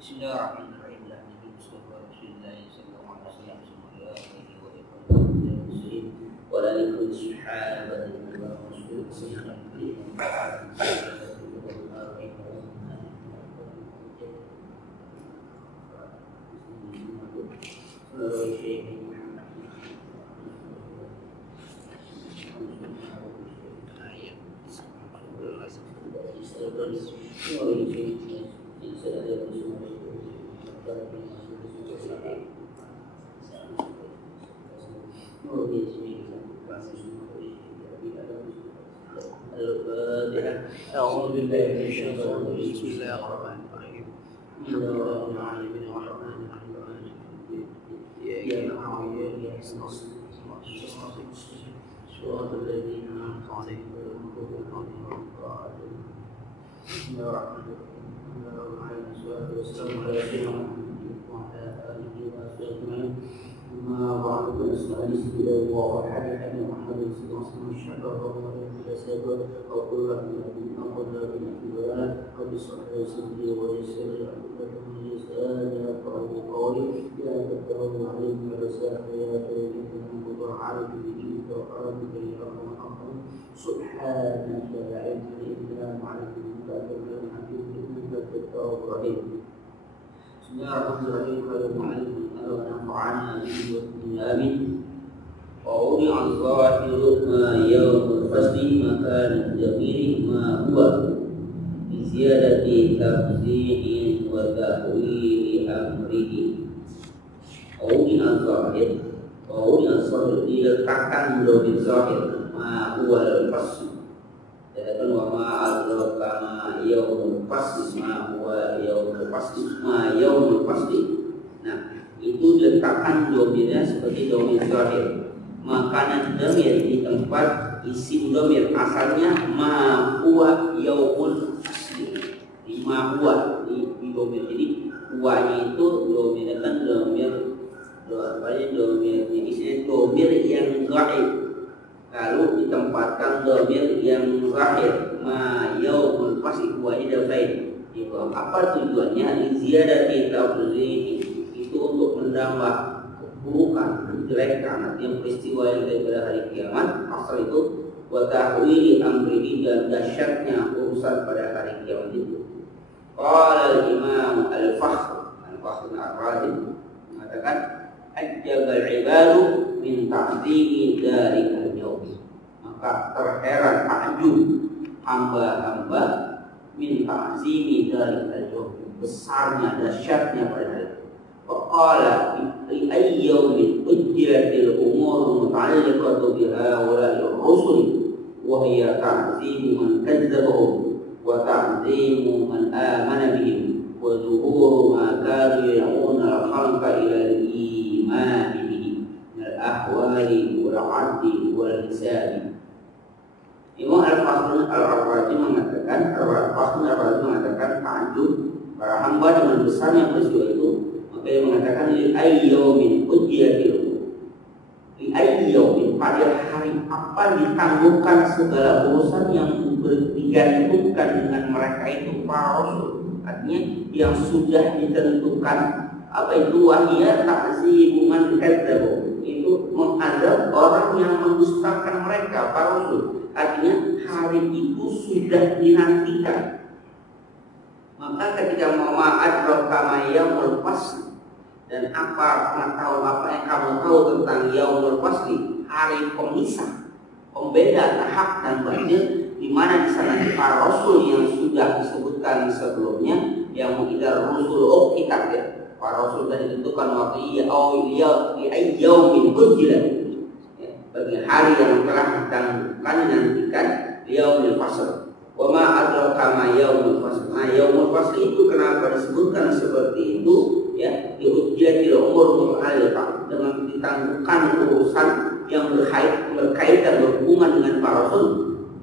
Bismillahirrahmanirrahim. Rasulullah sallallahu alaihi wasallam wa alihi sahabati wa أعوذ بالله من الشيطان الرجيم. بسم الله الرحمن الرحيم. الحمد لله رب العالمين الرحمن الرحيم مالك يوم الدين إياك نعبد وإياك نستعين صراط الذين أنعمت عليهم غير المغضوب عليهم ولا الضالين. بسم الله الرحمن الرحيم. والصلاة والسلام على سيدنا محمد وعلى آله وصحبه أجمعين. أما بعد فاستعيذ بالله وأحد محمد صلى الله عليه وسلم الشهادة والسابق وقل من أقول من أقوال قد صلى سيدي ويسر عقبة من لساني يفقهوا قولي يا تكرم عليهم ورسالة يا كريم المضر عليك بجيك وقربك يا أرحم سبحانك لا علم لي إلا ما علمتني إنك أنت الحكيم إنك التواب الرحيم. بسم الله الرحمن الرحيم. قال المعلم ونفعنا به والدنيا آمين. ووضع الظاهر ما يوم الفصل مكان الضمير ما هو بزيادة تفسير وتأويل أمره. ووضع الظاهر diletakkan domin zahir ma huwa al-fasl. Dan wa ma adraka ma yaumul fasl ma huwa yaumul fasl ma yaumul fasl. Nah, itu diletakkan dominnya sebagai domin zahir. Makanan domir di tempat isim domir asalnya ma huwa yaumul fasli. Di ma huwa di domir. Jadi huwanya itu domir kan domir domirnya isinya domir yang gaib. Lalu ditempatkan domir yang zahir ma yaumul fasli huwanya lain. Apa tujuannya? Ziyadati tafsir itu untuk menambah keburukan, menjelekkan yang peristiwa yang daripada hari kiamat. Asal itu wa tahwili amrihi dan dahsyatnya urusan pada hari kiamat itu. Qala al-Imam al-Fakhr al-Razi mengatakan ajabal ibadu min ta'zimi dzalika al-yawm. Maka terheran takjub hamba-hamba min ta'zimi dzalika al-yawm, besarnya dahsyatnya pada hari. Faqala li ayyawmin ujjilatil umur muta'alliqatu bihaula'i ar-rusul wa hiya ta'zimu man kadzdzabahum wa ta'zimu man amana bihim wa zuhuru ma kanu ya'una al-khalqa ila al-iman bihi min al-ahwali wal 'adli wal hisabi. Imam Al-Fakhr Al-Razi mengatakan ta'ajub para hamba dengan besarnya peristiwa itu. Dia mengatakan li ayyawmin ujjilatil li ayyawmin, pada hari apa ditangguhkan segala urusan yang digantungkan dengan mereka itu para rasul. Artinya yang sudah ditentukan apa itu wahya ta'zimu man kadzdzabu, itu mengadab orang yang mendustakan mereka para rasul. Artinya hari itu sudah dinantikan. Maka ketika Muhammad adraka yaumul fasl, dan apa pengetahuan apa yang kamu tahu tentang yaumul fasli, hari pemisah, pembeda hak dan batil, di mana di sana para rasul yang sudah disebutkan sebelumnya yang mengidar rusul kitab ya, para rasul sudah ditentukan waktu di ayyaumin ujjilat, bagi hari yang telah ditangguhkan dinantikan yaumul fasl. Wa ma adraka ma yaumul fasl. Nah, yaumul fasl itu kenapa disebutkan seperti itu ya? Diujiatil umur muta'alliqah, dengan ditangguhkan urusan yang berkaitan berhubungan dengan para rasul.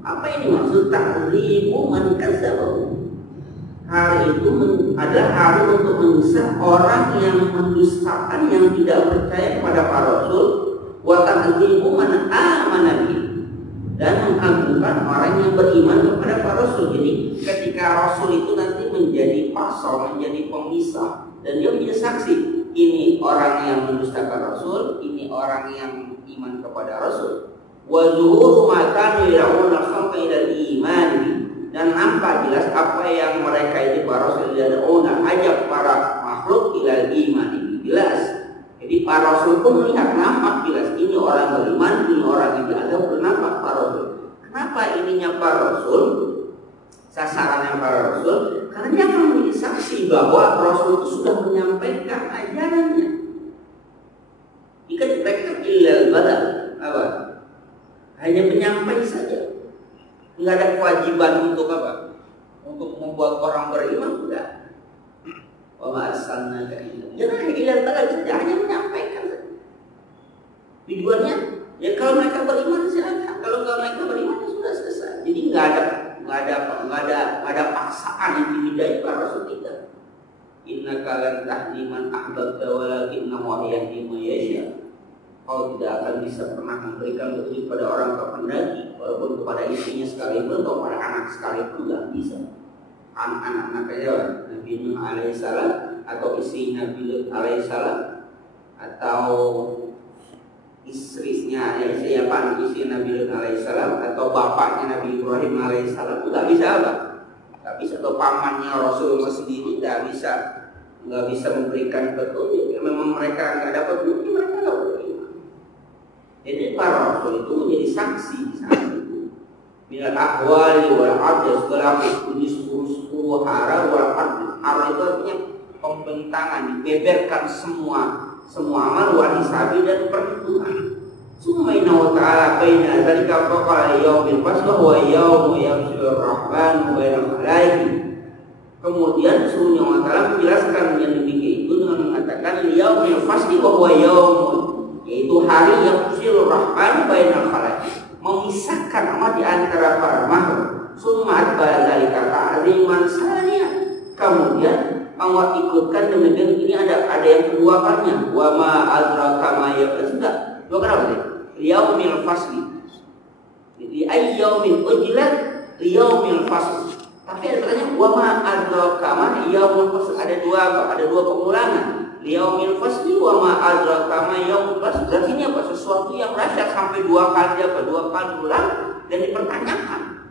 Apa ini maksud ta'zimu man kadzdzaba? Hari itu adalah hari untuk menyiksa orang yang mendustakan, yang tidak percaya kepada para rasul. Wa ta'zimu man amana bihi, dan mengagungkan orang yang beriman kepada para rasul. Jadi ketika rasul itu nanti menjadi pasal, menjadi pemisah, dan dia menjadi saksi. Ini orang yang mendustakan Rasul, ini orang yang iman kepada Rasul. Wa zuhuru ma kanu ya'una khalqa ila iman, dan nampak jelas apa yang mereka itu para Rasul ya'una ajak para makhluk ila iman, ini jelas. Jadi para Rasul pun melihat, nampak jelas ini orang beriman, ini orang yang dianggap bernampak para Rasul. Kenapa ininya para Rasul? Sasarannya para Rasul, karena dia akan menjadi saksi bahwa Rasul itu sudah menyampaikan ajarannya. Jika mereka ilal badan, apa? Hanya menyampaikan saja, nggak ada kewajiban untuk apa? Untuk membuat orang beriman, enggak. Wa ma arsalnaka illa. Jangan ilal badan saja, hanya menyampaikan saja. Tujuannya, ya kalau mereka beriman silakan, kalau mereka beriman ya sudah selesai. Jadi nggak ada paksaan yang dimindai para Rasul tidak. Innaka lan tahdi man ahbabta walakinna Allaha yahdi man yasha. Kau tidak akan bisa pernah memberikan petunjuk pada orang kehendaki, walaupun kepada istrinya sekalipun atau pada anak sekalipun nggak bisa. Anak-anak aja Nabi Nuh alaihissalam atau istri Nabi Lut alaihissalam atau istri Nabi Lut alaihissalam atau bapaknya Nabi Ibrahim alaihissalam nggak bisa apa? Nggak bisa, atau pamannya Rasulullah sendiri nggak bisa memberikan petunjuk. Ya, memang mereka nggak dapat petunjuk, mereka nggak beriman. Jadi para Rasul itu menjadi saksi di saat itu. Minal ahwali wal adl, segala di 10 hara wal adl. Hara itu artinya pembentangan, dibeberkan semua amal wal hisabi dan perhitungan. Summaina wa ta'ala baina dzalika faqala yaumil fasl wa yaumu yafsilu rahman bainal malaikah. Kemudian sesungguhnya Allah Ta'ala menjelaskan yang demikian itu dengan mengatakan yaumil fasl wa huwa yaumun, yaitu hari yang yafsilu rahman bainal malaikah, memisahkan amat di antara para makhluk. Summa dzalika ta'ziman saniyah. Kemudian Allah ikutkan demikian, ini ada yang kedua kalinya. Wa ma adraka ma yafsilu. Dua kenapa sih? Yaumil fasli. Jadi ayyaumin ujlat yaumil fasli. Tapi artinya wa ma adraka ma yaumil fasli. Ada dua pengulangan. Yaumil fasli wa ma adraka ma yaumil fasli. Berarti ini apa? Sesuatu yang dahsyat sampai dua kali ulang dan dipertanyakan.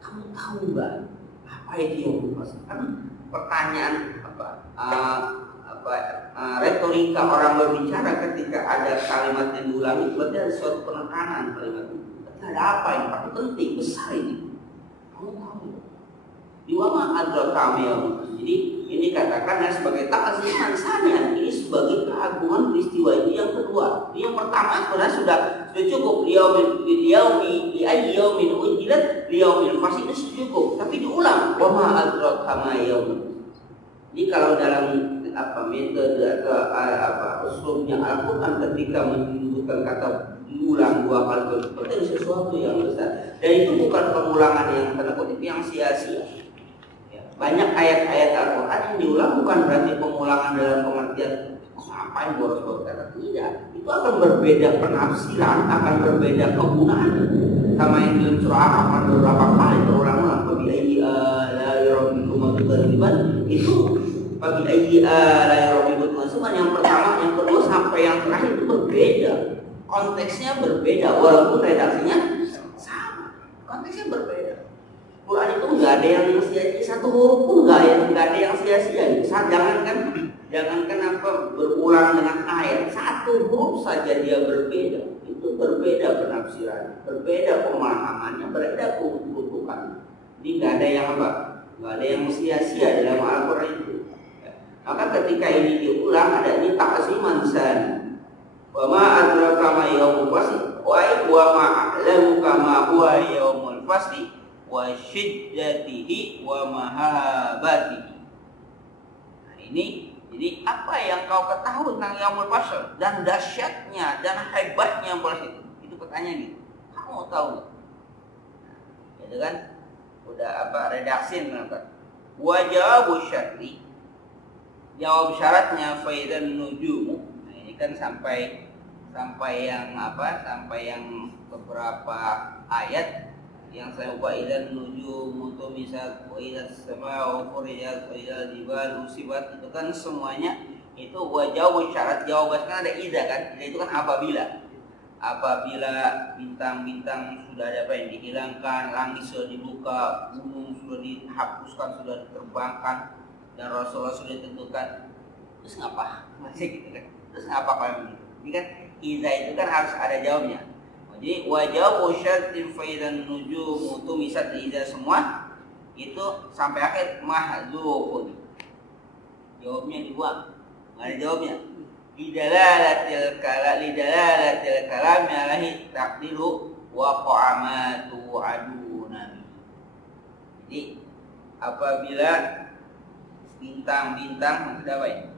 Kamu tahu enggak apa itu yaumil fasli? Kan pertanyaan retorika orang berbicara ketika ada kalimat yang diulangi, berarti ada suatu penekanan kalimat itu. Ada apa yang paling penting besar ini? Kamu tahu? Di wama adra kamil. Jadi ini dikatakan sebagai ta'ziman sanian, ini sebagai keagungan peristiwa itu yang kedua. Ini yang pertama sebenarnya sudah cukup. Yaumin ujilat yaumil fasl itu cukup, tapi diulang wama adra kamil. Jadi kalau dalam metode atau uslubnya Al-Quran ketika menyebutkan kata diulang dua kali seperti sesuatu yang besar, dan itu bukan pengulangan yang tanda kutip yang sia-sia. Ya, banyak ayat-ayat Al-Quran yang diulang bukan berarti pengulangan dalam pengertian ngapain boros-boros kata, tidak. Itu akan berbeda penafsiran, akan berbeda kegunaan. Sama yang dalam surah Ar-Rahman beberapa kali berulang-ulang itu bagi yang pertama, yang kedua sampai yang terakhir itu berbeda, konteksnya berbeda walaupun redaksinya sama, konteksnya berbeda. Quran itu nggak ada yang sia-sia, satu huruf pun nggak ada yang sia-sia. Jangankan apa berulang dengan ayat, satu huruf saja dia berbeda. Itu berbeda penafsiran, berbeda pemahamannya, berbeda kedudukan. Jadi nggak ada yang nggak ada yang sia-sia dalam Al-Quran itu. Maka ketika ini diulang ada ini ta'ziman sani. Wa ma adraka ma yaumul fasl wa ma a'lamu kama huwa yaumul fasl wa syiddatihi wa mahabatihi. Nah ini jadi apa yang kau ketahui tentang yaumul fasl dan dahsyatnya dan hebatnya yaumul fasl itu pertanyaan gitu. Kamu tahu enggak? Nah, itu kan udah redaksi mengatakan wa jawabu syarti, jawab syaratnya faidan nujumu. Nah, ini kan sampai yang beberapa ayat yang saya ubah idan nujum mutumisat wa idan sama'u furijat wa idan jibal usibat, itu kan semuanya itu wajah syarat jawabannya ada ida kan. Ida itu kan apabila bintang-bintang sudah ada apa yang dihilangkan, langit sudah dibuka, gunung sudah dihapuskan, sudah diterbangkan, dan Rasulullah sudah ditentukan. Terus ngapa? Masih gitu kan? Terus ngapa kalau begitu? Ini kan ida itu kan harus ada jawabnya. Jadi wajah syartin faidan nujum mutumisat ida semua itu sampai akhir mahdzufun. Jawabnya dibuang. Nggak ada jawabnya. Lidalalatil kalam alaihi taqdiru wa qa'amatu aduna. Jadi apabila bintang-bintang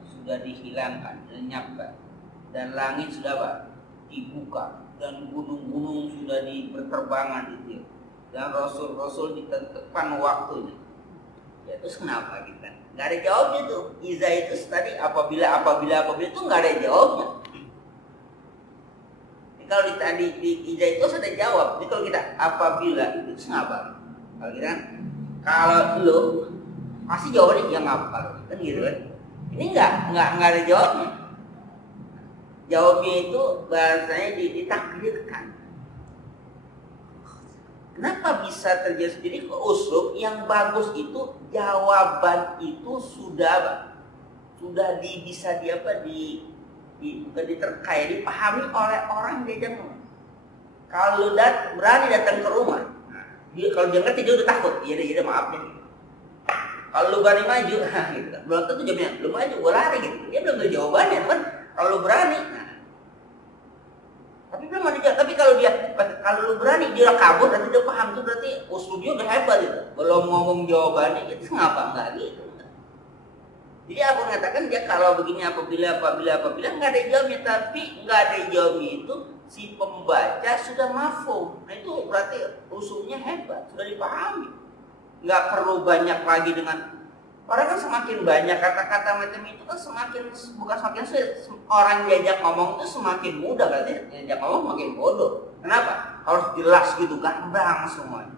sudah dihilangkan, lenyapkan, dan langit sudah dibuka, dan gunung-gunung sudah berterbangan itu, dan rasul-rasul ditentukan waktunya. Ya terus kenapa kita? Nggak ada jawabnya tuh. Iza itu tadi apabila itu nggak ada jawabnya. Jadi kalau di iza itu harus ada jawab. Jadi kalau kita apabila itu kenapa? Kalau kita kalau lu pasti jawabannya ya ngapa kalau kan gitu kan. Ini nggak ada jawabnya. Jawabnya itu bahasanya ditakdirkan. Kenapa bisa terjadi? Jadi uslub yang bagus itu jawaban itu sudah bisa bukan diterkaya, dipahami oleh orang yang diajak ngomong. Kalau berani datang ke rumah, kalau dia ngerti dia udah takut, iya maaf nih. Kalau lu berani maju, gitu. Belum tentu jawabnya, belum maju, gue lari gitu. Dia belum ada jawabannya, kan? Kalau lu berani, tapi belum ada jawab. Tapi kalau lu berani dia udah kabur, berarti dia paham, itu berarti uslubnya udah hebat gitu. Belum ngomong jawabannya, itu ngapa nggak gitu? Jadi aku mengatakan dia kalau begini apabila nggak ada jawabnya, tapi nggak ada jawabnya itu si pembaca sudah mafhum. Nah itu berarti usulnya hebat, sudah dipahami. Nggak perlu banyak lagi dengan orang kan semakin banyak kata-kata macam itu kan bukan semakin sulit. Orang diajak ngomong itu semakin mudah, berarti diajak ngomong makin bodoh. Kenapa? Harus jelas gitu, gamblang semuanya.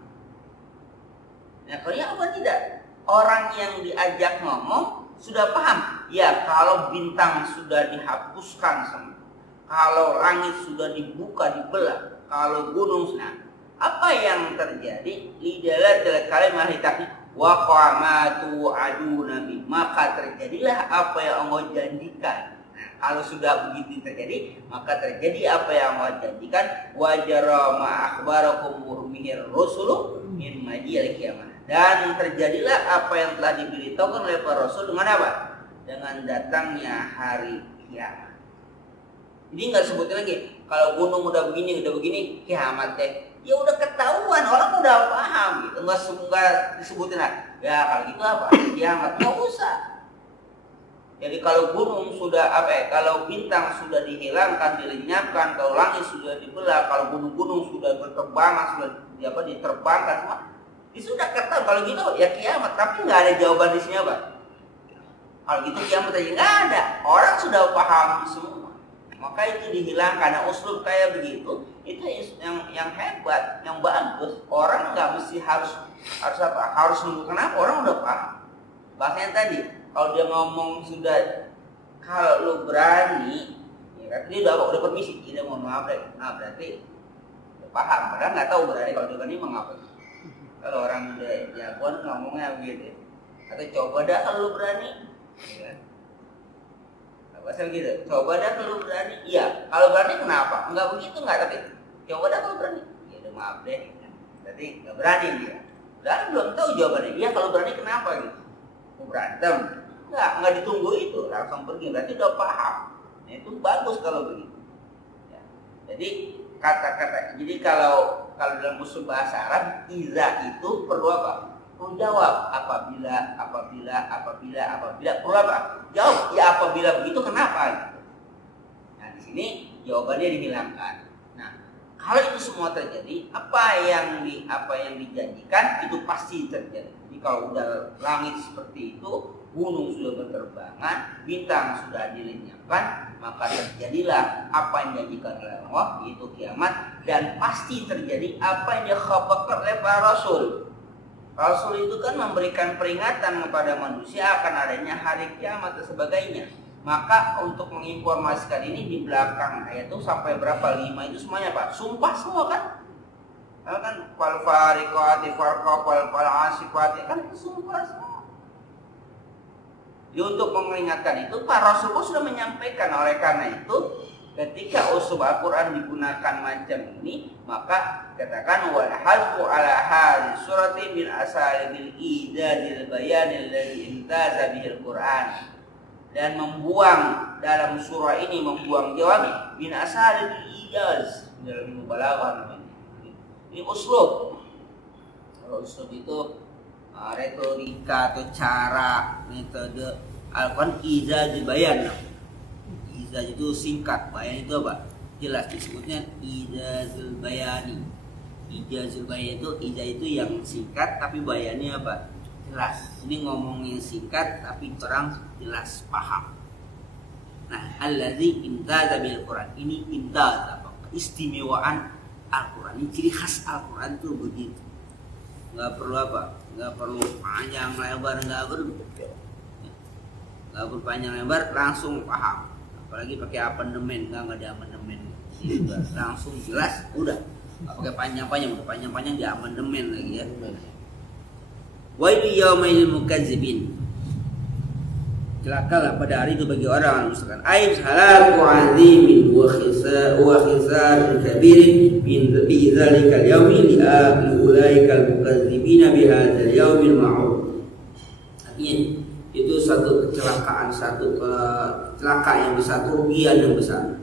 Nah kalau apa tidak? Orang yang diajak ngomong sudah paham. Ya kalau bintang sudah dihapuskan semua, kalau langit sudah dibuka dibelah, kalau gunung apa yang terjadi? Lidalatil kalimah litaqi wa qamatu adu nabi, maka terjadilah apa yang Allah janjikan. Kalau sudah begitu terjadi, maka terjadi apa yang Allah janjikan. Wajara ma akhbarakum murmihir rusulu min majil kiamat. Dan terjadilah apa yang telah diberitahukan oleh para rasul dengan apa? Dengan datangnya hari kiamat. Jadi nggak sebutin lagi kalau gunung udah begini kiamat deh. Ya udah ketahuan, orang udah paham gitu. Nggak disebutin lah. Ya kalau gitu apa? Kiamat nggak usah. Jadi kalau gunung sudah kalau bintang sudah dihilangkan, dilenyapkan, kalau langit sudah dibelah, kalau gunung-gunung sudah berterbangan, sudah diterbangkan semua, itu sudah ketahuan. Kalau gitu ya kiamat. Tapi nggak ada jawaban di sini apa? Kalau gitu kiamat aja nggak ada. Orang sudah paham semua. Maka itu dihilangkan. Nah, uslub kayak begitu itu yang hebat, yang bagus. Orang nggak mesti harus nunggu. Kenapa? Orang udah paham. Bahasanya tadi kalau dia ngomong sudah, kalau lu berani, ya kan dia udah permisi, dia mau maaf deh. Nah berarti udah paham. Padahal nggak tahu berani kalau dia berani mengapa. Kalau orang udah jagoan ngomongnya begitu. Atau coba dah kalau lu berani, ya kan? Bahasa gitu. Coba dah kalau berani. Iya. Kalau berani kenapa? Enggak begitu enggak, tapi coba dah kalau berani. Ya udah maaf deh. Berarti enggak berani dia. Dan belum tahu jawabannya. Iya kalau berani kenapa gitu? Mau berantem? Enggak ditunggu itu. Langsung pergi. Berarti udah paham. Nah, itu bagus kalau begitu. Ya. Jadi kata-kata. Jadi kalau dalam usul bahasa Arab, iza itu perlu apa? Menjawab apabila perlu apa? Jawab ya apabila begitu kenapa gitu. Nah di sini jawabannya dihilangkan. Nah kalau itu semua terjadi, apa yang dijanjikan itu pasti terjadi. Jadi Jadi kalau udah langit seperti itu, gunung sudah berterbangan, bintang sudah dilenyapkan, maka terjadilah apa yang dijanjikan oleh Allah, yaitu kiamat, dan pasti terjadi apa yang dikhabarkan oleh para rasul. Rasul itu kan memberikan peringatan kepada manusia akan adanya hari kiamat dan sebagainya. Maka untuk menginformasikan ini di belakang ayat itu sampai berapa? 5 itu semuanya Pak, sumpah semua kan? Kan fal fariqati farqa fal asifati kan sumpah semua. Untuk mengingatkan itu para rasul pun sudah menyampaikan. Oleh karena itu ketika usul Al-Quran digunakan macam ini, maka katakan wal halqu ala hadhi surati min asalibil idadil bayanil ladzi imtaza bihil Quran. Dan membuang dalam surah ini, membuang jawab min asalibil idaz dalam mubalaghah namanya. Ini uslub. Kalau uslub itu retorika atau cara, metode Al-Quran izazul bayan. Izaz itu singkat, bayan itu apa? Jelas, disebutnya izazul bayani. Izazul bayan itu, izaz itu yang singkat tapi bayannya apa? Jelas. Ini ngomongnya singkat tapi terang, jelas, paham. Nah, allazi imtaza bil Quran. Ini imtaz apa? Keistimewaan Al-Quran. Ini ciri khas Al-Quran tuh begitu. Nggak perlu apa? Nggak perlu panjang lebar, nggak perlu panjang lebar, langsung paham. Apalagi pakai amandemen, nggak ada amandemen, langsung jelas, udah. Nggak pakai panjang-panjang, udah panjang-panjang di amandemen lagi ya. Wailu yaumail mukazzibin. Celakalah pada hari itu bagi orang yang mendustakan. Aib halaku azimin wa khisar kabirin min zalikal yaumi li ulaikal mukazzibina bihadzal yaumil ma'ud. Artinya itu satu kecelakaan, satu kecelakaan yang besar, kerugian yang besar.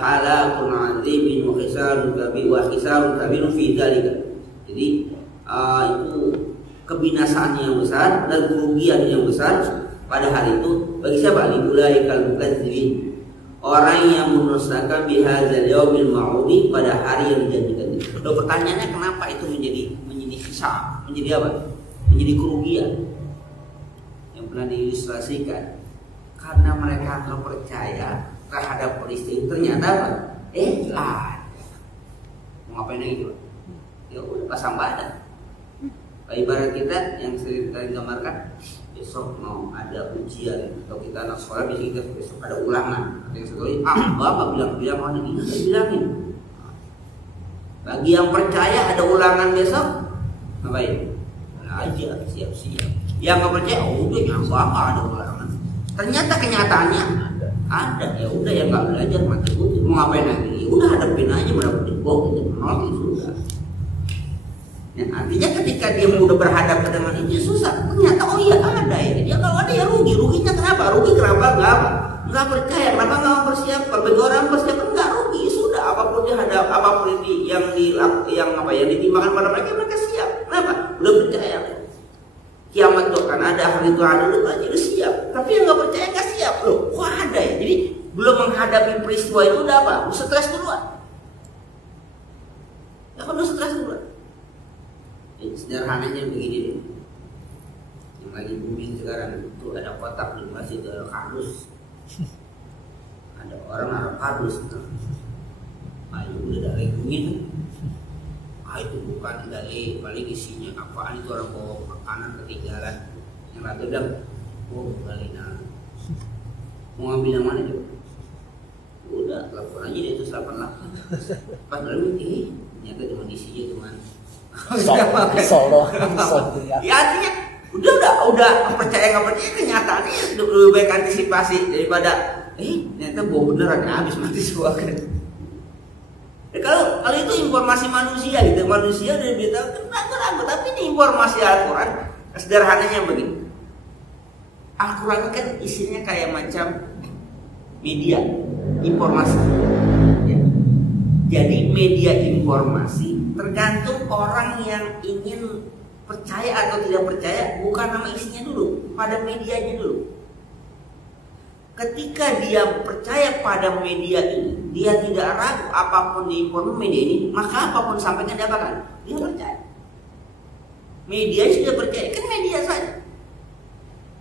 Halakun azimin wa khisarun kabirun fi zalika. Jadi itu kebinasaan yang besar dan kerugian yang besar pada hari itu bagi siapa? Liulaikal mukadzibin, orang yang mendustakan bihadzal yaumil ma'udi, pada hari yang dijanjikan itu. Loh, pertanyaannya kenapa itu menjadi hisab, menjadi apa? Menjadi kerugian. Yang pernah diilustrasikan, karena mereka nggak percaya terhadap peristiwa. Ternyata apa? Mau ngapain lagi coba? Ya udah pasang badan. Ibarat kita yang sering kita gambarkan, besok mau ada ujian atau kita anak sekolah, biasanya kita besok ada ulangan. Ada yang sekali, bapak bilang mana ini, saya bilangin. Bagi yang percaya ada ulangan besok, ngapain? Aja siap-siap. Yang nggak percaya, udah yang bapak ada ulangan. Ternyata kenyataannya ada, ya udah yang nggak belajar mati putih. Mau ngapain lagi? Udah hadapin aja, mendapat bom, menolak itu sudah. Ya, artinya ketika dia udah berhadapan dengan itu susah. Ternyata oh iya ada ya. Dia kalau ada ya rugi. Ruginya kenapa? Rugi kenapa? Nggak percaya. Kenapa nggak mempersiapkan? Bagi orang persiapkan nggak rugi. Sudah apapun dia hadap, apapun yang ditimbangkan pada mereka siap. Kenapa? Udah percaya. Kiamat itu akan ada, hari itu ada, udah siap. Tapi yang nggak percaya nggak siap. Loh, kok ada ya? Jadi belum menghadapi peristiwa itu udah apa? Udah stres duluan. Ya kan udah stres duluan. Sederhananya begini nih, yang lagi booming sekarang itu ada kotak di masjid, ada kardus, ada orang naruh kardus, ayo udah dari booming, itu bukan dari paling isinya apaan, itu orang bawa makanan ketinggalan, yang satu bilang, kembaliin, mau ngambil yang mana coba? Udah telepon aja deh itu 88, pas lalu ternyata cuma isinya cuma ya artinya udah percaya nggak percaya, kenyataannya lebih baik antisipasi daripada ternyata bawa beneran habis mati semua kan. Kalau itu informasi manusia gitu, manusia udah bilang ragu, tapi ini informasi Al-Quran sederhananya begini. Al-Quran kan isinya kayak macam media informasi ya. Jadi media informasi tergantung orang yang ingin percaya atau tidak percaya, bukan nama isinya dulu, pada medianya dulu. Ketika dia percaya pada media ini, dia tidak ragu apapun di informasi media ini, maka apapun sampaikan dia bakal dia percaya. Media sudah percaya, kan media saja.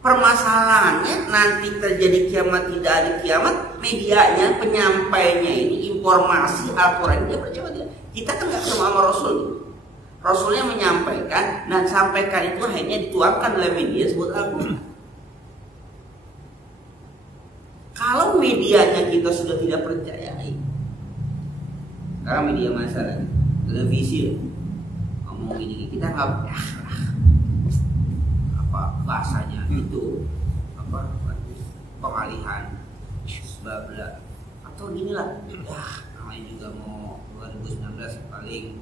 Permasalahannya nanti terjadi kiamat tidak ada kiamat, medianya, penyampainya ini informasi Al-Quran dia percaya tidak. Kita kan nggak ketemu sama Rasul. Rasulnya menyampaikan, dan sampaikan itu akhirnya dituangkan oleh media sebut Al-Quran. Kalau medianya kita sudah tidak percayai, sekarang media massa, televisi, ngomong gini, kita nggak apa bahasanya itu apa pengalihan babla atau ginilah, namanya juga mau 2019 paling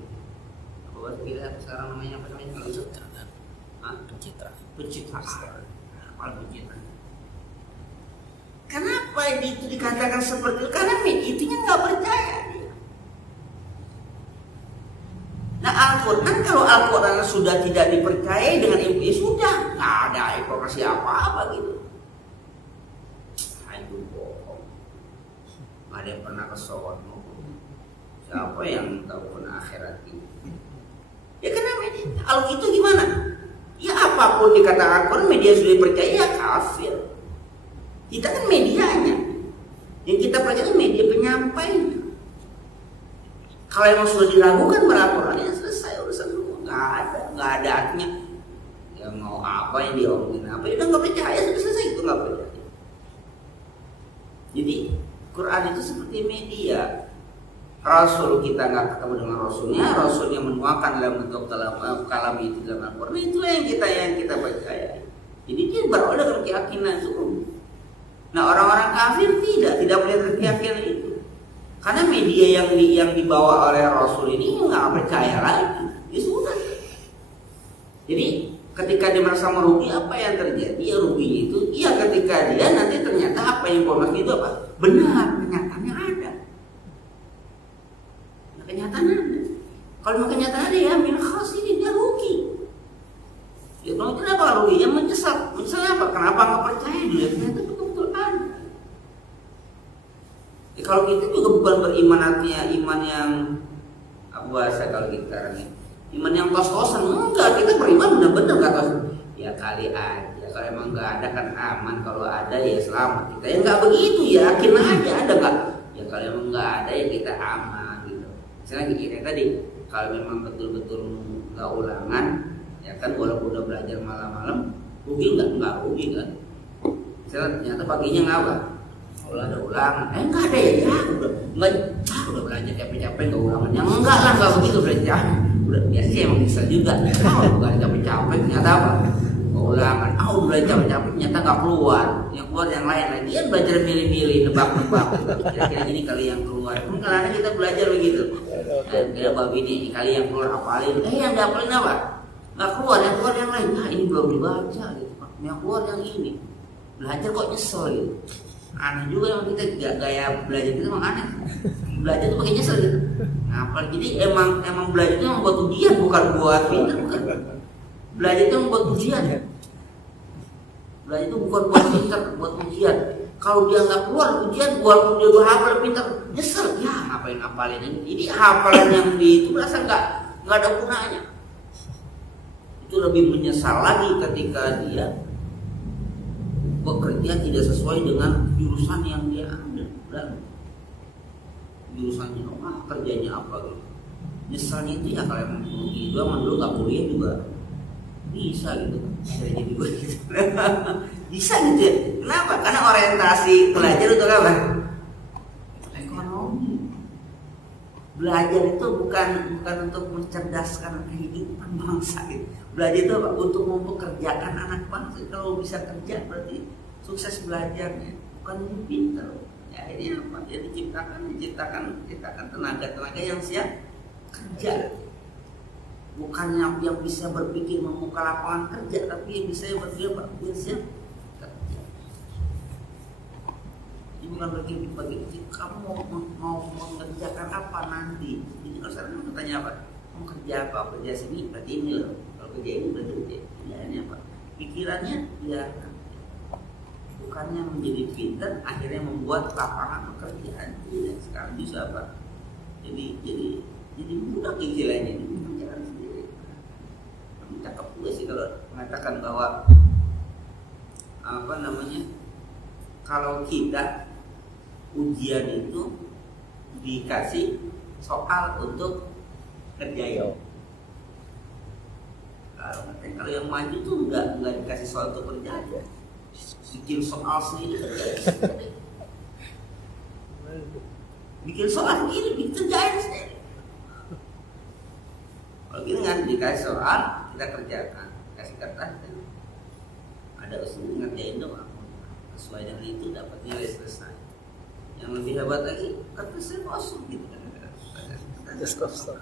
apa kira sekarang namanya apa namanya kalau itu pencitraan. Kenapa itu dikatakan seperti itu? Karena itunya nggak percaya dia. Nah Al-Quran, kalau Al-Quran sudah tidak dipercayai dengan ilmu, ya sudah nggak ada informasi apa-apa gitu. Itu bohong. Nggak ada yang pernah ke sono. Siapa yang tahu pun akhirat ini? Ya karena media. Kalau itu gimana? Ya apapun dikatakan Al-Quran, media sudah dipercaya ya kafir. Kita kan medianya. Yang kita percaya media penyampai. Kalau emang sudah diragukan Al-Quran, ya selesai urusan semua. Nggak ada artinya. Ya mau apa yang diomongin apa, ya udah nggak percaya, sudah selesai itu nggak percaya. Jadi Quran itu seperti media. Rasul kita nggak ketemu dengan Rasulnya menuangkan dalam bentuk kalam itu dalam Al-Quran, itulah yang kita percaya. Jadi dia berawal dengan keyakinan itu. Nah orang-orang kafir tidak melihat keyakinan itu, karena media yang dibawa oleh Rasul ini nggak percaya lagi. Ya sudah. Jadi ketika dia merasa merugi, apa yang terjadi? Ya ruginya itu, iya ketika dia nanti ternyata apa yang informasi itu apa? Benar, kenyataannya ada. Nah, kenyataan ada. Kalau memang kenyataan ada ya min khasirin, dia rugi. Ya kalau kenapa rugi? Ya menyesal apa? Kenapa nggak percaya dia? Ternyata betul-betul ada. Ya, kalau kita juga bukan beriman artinya iman yang bahasa kalau kita ini iman yang kos-kosan, enggak, kita beriman benar-benar nggak kos. Ya kali aja, kalau emang nggak ada kan aman, kalau ada ya selamat kita. Ya nggak begitu, yakin aja ada nggak? Ya kalau emang nggak ada ya kita aman gitu. Misalnya kita tadi, kalau memang betul-betul nggak ulangan, ya kan walaupun udah belajar malam-malam, rugi nggak rugi kan? Misalnya ternyata paginya ngapa? Kalau ada ulangan, nggak ada ya, udah belajar capek-capek nggak ulangan, ya enggak lah, nggak begitu belajar. Udah biasa emang bisa juga, bukan capek-capek ternyata apa? Ulangan, udah belajar capek-capek ternyata nggak keluar, yang keluar yang lain lagi. Dia belajar milih-milih, nebak-nebak, kira-kira ini kali yang keluar. Karena kita belajar begitu. Kayak babi ini kali yang keluar apalin, yang dapalin apa? Nggak keluar, yang keluar yang lain. Nah ini belum dibaca gitu, yang keluar yang ini. Belajar kok nyesel gitu. Aneh juga yang kita gaya belajar kita emang aneh. Belajar tuh pakai nyesel gitu. Nah, jadi emang belajar itu membuat ujian, bukan buat pintar, bukan. Belajar itu membuat ujian. Belajar itu bukan buat pintar, buat ujian. Kalau dia nggak keluar ujian, walaupun dia berhafal pintar, nyesel. Ya ngapain ngapalin ini? Jadi hafalan yang itu merasa nggak ada gunanya. Itu lebih menyesal lagi ketika dia bekerja tidak sesuai dengan jurusan yang dia ambil. Dan jurusannya kerjanya apa gitu. Nyesalnya itu ya kalau emang rugi juga, dulu nggak kuliah juga bisa gitu. Jadi juga gitu. Bisa gitu ya. Kenapa? Karena orientasi belajar untuk apa? Ekonomi. Belajar itu bukan untuk mencerdaskan kehidupan bangsa gitu. Belajar itu apa? Untuk mempekerjakan anak bangsa. Kalau bisa kerja berarti sukses belajarnya, bukan jadi pintar. Ya ini apa? Dia diciptakan tenaga yang siap kerja. Bukan yang bisa berpikir membuka lapangan kerja, tapi yang bisa berpikir siap kerja. Ini bukan berpikir kamu mau mengerjakan apa nanti. Jadi kalau sekarang bertanya apa? Mau kerja apa? Kerja sini berarti ini loh. Kalau kerja ini berarti ini apa? Pikirannya ya bukannya menjadi pintar, akhirnya membuat lapangan pekerjaan. Jadi sekarang bisa apa? Jadi mudah istilahnya ini. Jangan sendiri. Kamu cakep. juga sih kalau mengatakan bahwa apa namanya, kalau kita ujian itu dikasih soal untuk kerjain. Kalau yang maju tuh nggak dikasih soal untuk kerja aja, bikin soal sendiri kerjain. Bikin soal sendiri, bikin kerjain sendiri. Kalau gini kan dikasih soal kita kerjakan, kasih kertas dan ada usul ngerjain doang. Sesuai dengan itu dapat nilai selesai. Yang lebih hebat lagi kertasnya kosong gitu kan. Kertas kosong.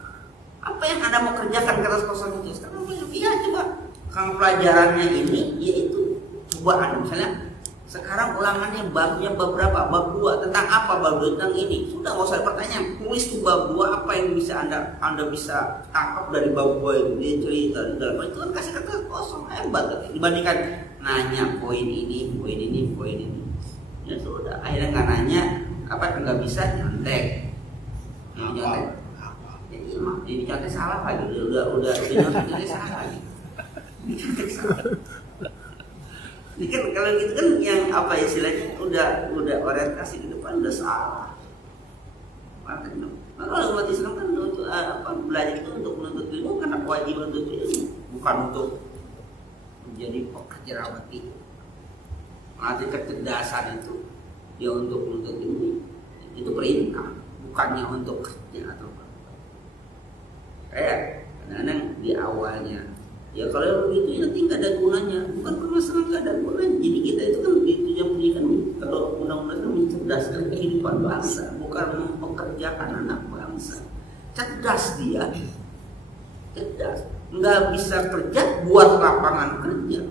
Apa yang Anda mau kerjakan kertas kosong itu? Sekarang iya coba. Kalau pelajarannya ini yaitu cobaan misalnya. Sekarang ulangannya babnya bab berapa? Bab 2 tentang apa? Bab 2 tentang ini. Sudah nggak usah pertanyaan. Tulis tuh bab 2 apa yang bisa Anda bisa tangkap dari bab 2 itu. Dia cerita di dalam itu kan kasih kertas kosong hebat kan? Dibandingkan nanya poin ini. Ya sudah. Akhirnya nggak nanya apa nggak bisa nyontek. Nyontek. Jadi contohnya salah lagi, udah nyontek salah lagi. Ini kan kalau gitu kan yang apa istilahnya udah orientasi ke depan udah salah. Maka kalau umat Islam kan untuk belajar itu untuk menuntut ilmu karena kewajiban untuk ilmu, bukan untuk menjadi pekerja rawati. Melatih kecerdasan itu dia untuk menuntut ilmu itu perintah, bukannya untuk kerja atau apa. Kayak kadang-kadang di awalnya ya kalau begitu nanti nggak ada gunanya, bukan permasalahan nggak ada gunanya. Jadi kita itu kan tujuan pendidikan kalau undang-undang itu mencerdaskan kehidupan bangsa, bukan mempekerjakan anak bangsa. Cerdas dia, cerdas, nggak bisa kerja buat lapangan kerja.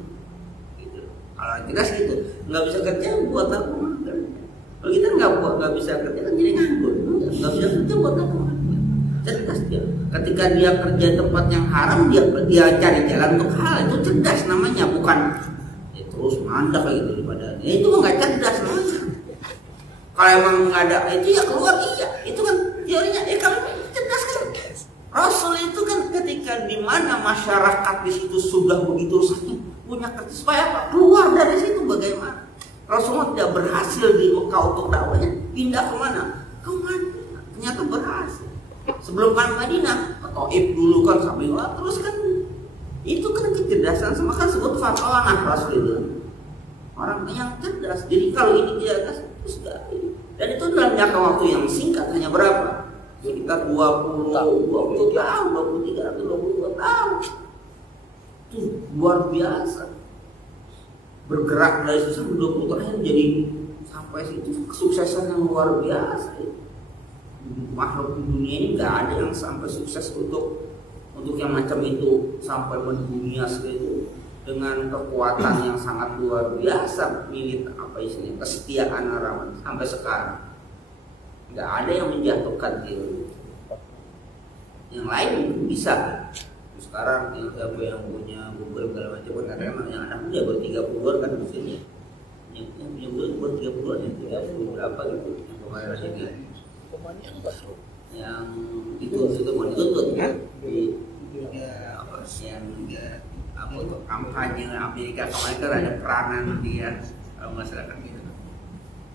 Gitu. Kalau cerdas gitu, nggak bisa kerja buat lapangan kerja. Kalau kita nggak bisa kerja kan jadi nganggur, nggak bisa kerja buat lapangan kerja. Cerdas dia. Ketika dia kerja tempat yang haram, dia cari jalan untuk halal, itu cerdas namanya, bukan ya terus mandek kayak gitu daripada. Ya itu nggak cerdas namanya. Kalau emang nggak ada itu ya keluar iya, itu kan teorinya. Kalau cerdas kan Rasul itu kan ketika di mana masyarakat di situ sudah begitu rusaknya punya kerja supaya apa? Keluar dari situ bagaimana? Rasulullah tidak berhasil di Mekah untuk dakwahnya, pindah kemana? Ke Madinah. Ternyata berhasil. Sebelum kan Madinah, Taif dulu kan sampai terus kan itu kan kecerdasan sama kan sebut fatonah Rasul itu orang yang cerdas. Jadi kalau ini dia terus dan itu dalam jangka waktu yang singkat hanya berapa? Sekitar 20 tahun, 23 atau 22 tahun. Itu luar biasa. Bergerak dari susah 20 tahun jadi sampai situ kesuksesan yang luar biasa. Makhluk di dunia ini nggak ada yang sampai sukses untuk yang macam itu sampai mendunia seperti itu dengan kekuatan yang sangat luar biasa, milit apa istilahnya kesetiaan harapan sampai sekarang nggak ada yang menjatuhkan teori. Yang lain bisa. Sekarang yang siapa yang punya Google segala macam kan kadang-kadang yang anak muda baru 30-an kan maksudnya yang punya Google baru 30-an ya 30 berapa gitu yang kemarin rasanya yang itu mau dituntut kan di apa yang apa untuk kampanye Amerika kemarin kan ada peranan dia kalau masyarakat gitu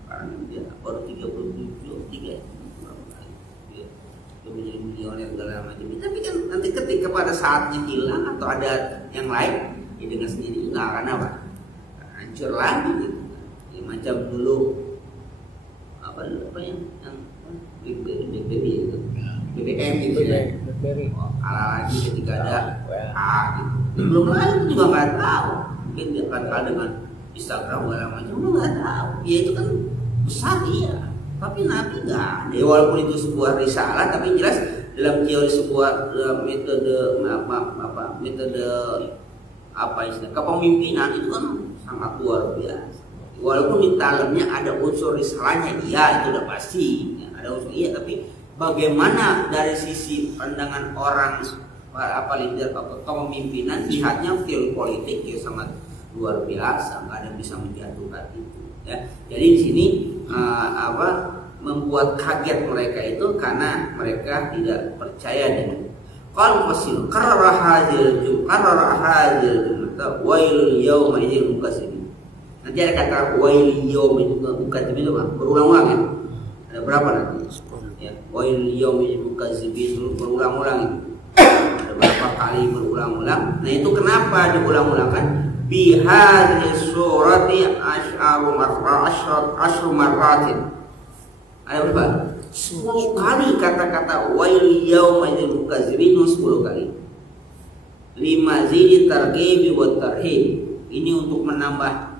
peranan dia baru 37 dia menjadi milioner segala macam. Tapi kan nanti ketika pada saatnya hilang atau ada yang lain ya dengan sendiri nggak akan apa hancur lagi gitu ya, macam dulu apa yang BBM itu BBM gitu ya. Ala lagi ketika ada gitu. Belum lagi itu juga nggak tahu. Mungkin dia akan kalah dengan Instagram segala macam, nggak tahu. Ya itu kan besar iya. Tapi Nabi nggak ada. Walaupun itu sebuah risalah, tapi jelas dalam teori sebuah metode apa istilah kepemimpinan itu kan sangat luar biasa. Walaupun di dalamnya ada unsur risalahnya, iya itu udah pasti. Ada unsur iya, tapi bagaimana dari sisi pandangan orang leader kepemimpinan lihatnya teori politik ya sangat luar biasa, nggak ada yang bisa menjatuhkan itu ya. Jadi di sini membuat kaget mereka itu karena mereka tidak percaya dengan Qal fasil qarrara hadhil jumlah wailul yawma idzil mukazzibin. Nanti ada kata wailul yawma idzil mukazzibin itu berulang-ulang ya. Ada berapa nanti? Ya, wailul yawma idzil mukazzibin berulang-ulang itu. Ada berapa kali berulang-ulang? Nah, itu kenapa diulang-ulang kan? Bi hadhihi surati asyru marratin. Ada berapa? 10 kali kata-kata wailul yawma idzil mukazzibin 10 kali. Lima zidi targhib wa tarhib. Ini untuk menambah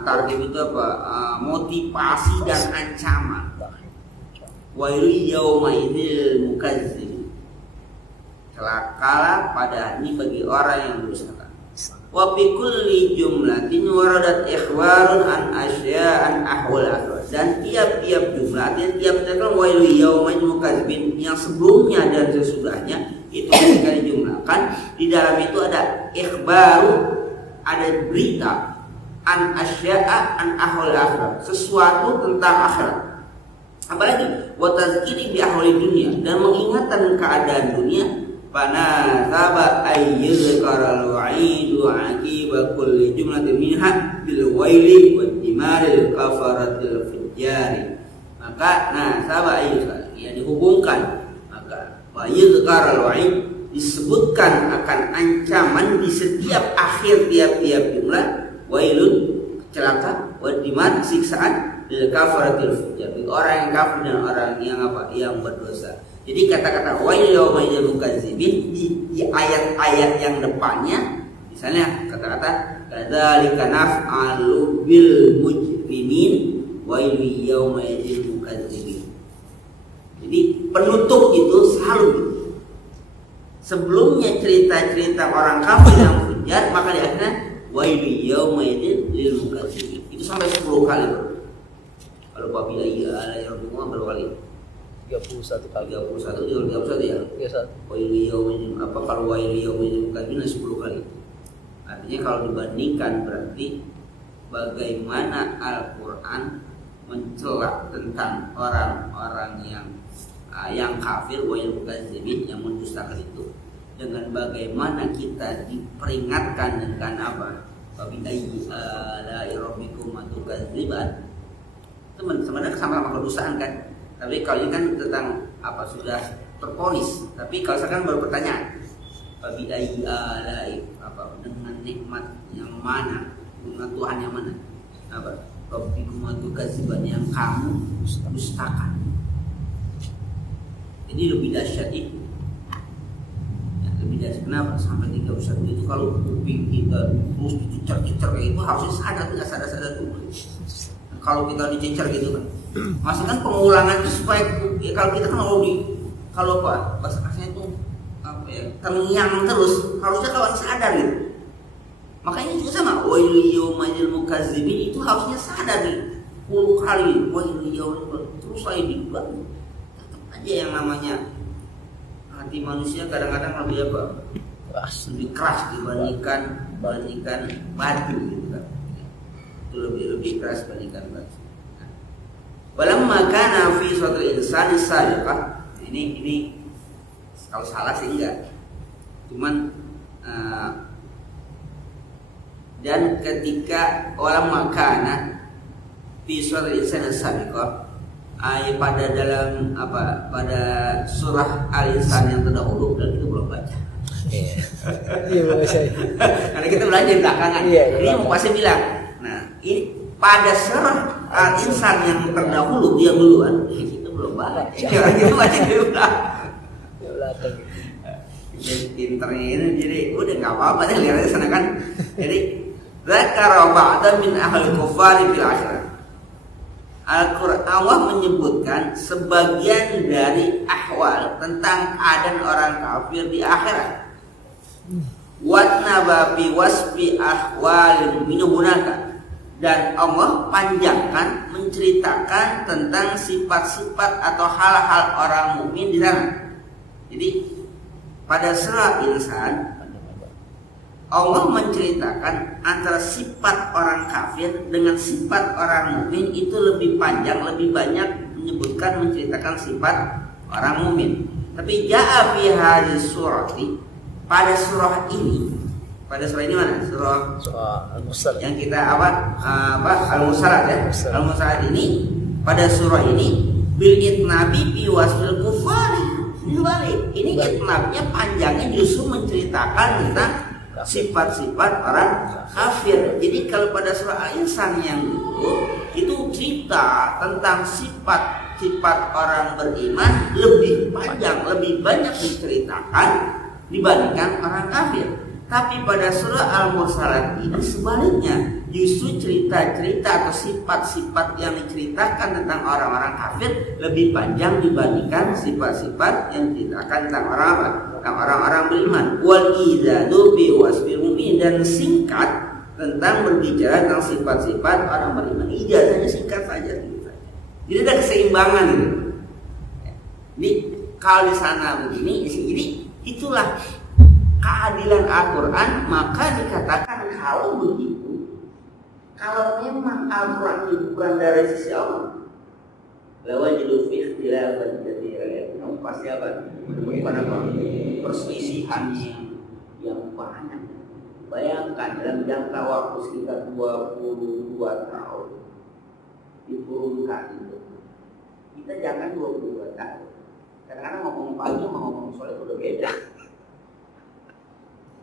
targhib itu apa? Motivasi dan ancaman. Wailul yawma idzil mukazzibin. Celakalah pada ini bagi orang yang berdusta. Wa bi kulli jumlatin waradat ikhbarun an asya'an ahwal akhir. Dan tiap-tiap jumlah, tiap-tiap wailul yawma idzil mukazzibin yang sebelumnya dan sesudahnya itu ketika dijumlahkan di dalam itu ada ikhbaru, ada berita an asya'a an ahwal akhir, sesuatu tentang akhirat. Apalagi wa tazkiri bi ahwali dunia, dan mengingatkan keadaan dunia. Panazaba ayyuzkara al-wa'idu aqiba kulli jumlatin minha bil waili wad dimaril kafaratil fujjari. Maka nasaba ayyuzkara, ya dihubungkan, maka ayyuzkara al-wa'id disebutkan akan ancaman di setiap akhir tiap-tiap jumlah, wailun celaka, wad dimar siksaan, lil kafaratil fujjari, orang yang kafir dan orang yang apa? Yang berdosa. Jadi kata-kata wailul yawma idzil mukazzibin di ayat-ayat yang depannya, misalnya kata-kata kadzalika naf'alu bil mujrimin wailul yawma idzil mukazzibin. Jadi penutup itu selalu sebelumnya cerita-cerita orang kafir yang fujar, maka di akhirnya wailul yawma idzil mukazzibin. Itu sampai 10 kali. Kalau babi ayya ala yarbuha berapa kali? 31 kali. 31 ya? 31. Wailul yawmin apa kalau wailul yawmin mukazzibin 10 kali. Artinya kalau dibandingkan berarti bagaimana Al-Qur'an mencela tentang orang-orang yang kafir wailul mukazzibin, yang mendustakan itu, dengan bagaimana kita diperingatkan dengan apa? Babi ayyi ala rabbikum tukadziban. Teman sebenarnya sama-sama kedustaan kan? Tapi kalau ini kan tentang apa, sudah terponis. Tapi kalau sekarang baru pertanyaan, babi ayyi alai, apa, dengan nikmat yang mana, dengan Tuhan yang mana, apa, rabbikum tukadziban, yang kamu dustakan. Jadi lebih dahsyat itu. Ya, lebih dahsyat kenapa? Sampai 31 itu kalau kuping kita terus dicecer-cecer kayak itu, harusnya sadar, nggak sadar-sadar dulu. Kalau kita dicecer gitu kan, maksudnya kan pengulangan itu supaya ya, kalau kita kan kalau apa bahasa kasarnya itu apa ya, terngiang terus, harusnya kawan sadar gitu. Makanya juga sama wailul yawma idzil mukazzibin itu harusnya sadar nih 10 kali wailul yawma, terus saya diulang. Tetap aja yang namanya hati manusia kadang-kadang lebih apa, lebih keras dibandingkan batu gitu kan. Itu lebih keras dibandingkan batu. Walamma kana fi sadril insani sabiqah. Ini kalau salah sih enggak. Cuman dan ketika walamma kana fi sadril insani sabiqah, pada dalam apa, pada surah Al-Insan yang terdahulu, dan itu belum baca. Iya, baca. Karena kita belajar belakangan. Ini mau pasti bilang. Nah, ini pada surah Al-Insan yang terdahulu dia duluan, kita belum baca. Kita baca dulu lah. Jadi pinternya ini, jadi udah nggak apa-apa deh, lihat aja sana kan. Jadi zakara ba'da min ahli kufari fil akhirah. Al-Quran Allah menyebutkan sebagian dari ahwal tentang keadaan orang kafir di akhirat. Watnaba bi wasfi ahwalin minhunaka. Dan Allah panjangkan menceritakan tentang sifat-sifat atau hal-hal orang mukmin di sana. Jadi pada surah Insan Allah menceritakan antara sifat orang kafir dengan sifat orang mukmin itu lebih panjang, lebih banyak menceritakan sifat orang mukmin. Tapi ja'a fi hadis surati, pada surah ini mana? Surah Al-Mursalat. Yang kita Al-Mursalat ya. Al-Mursalat ini, pada surah ini bil itnabi fi wasfil kufari. Ini itnabnya panjangnya justru menceritakan tentang sifat-sifat orang kafir. Jadi kalau pada surah Al-Insan yang dulu itu cerita tentang sifat orang beriman lebih panjang, lebih banyak diceritakan dibandingkan orang kafir. Tapi pada surah Al-Mursalat ini sebaliknya, justru cerita-cerita atau sifat-sifat yang diceritakan tentang orang-orang kafir lebih panjang dibandingkan sifat-sifat yang diceritakan tentang orang-orang beriman. Wal izadu bi wasfil mu'min, dan singkat tentang berbicara tentang sifat-sifat orang beriman. Ijazahnya singkat saja. Jadi ada keseimbangan gitu. Jadi kalau di sana begini, di sini, itulah keadilan Al-Quran. Maka dikatakan kalau begitu, kalau memang Al-Quran itu bukan dari sisi Allah, lawajidu fi ikhtilafan katsiran, pasti apa? Perselisihan yang banyak. Bayangkan dalam jangka waktu sekitar 22 tahun diturunkan itu. Kita jangan 22 tahun. Kadang-kadang ngomong pagi sama ngomong sore itu udah beda.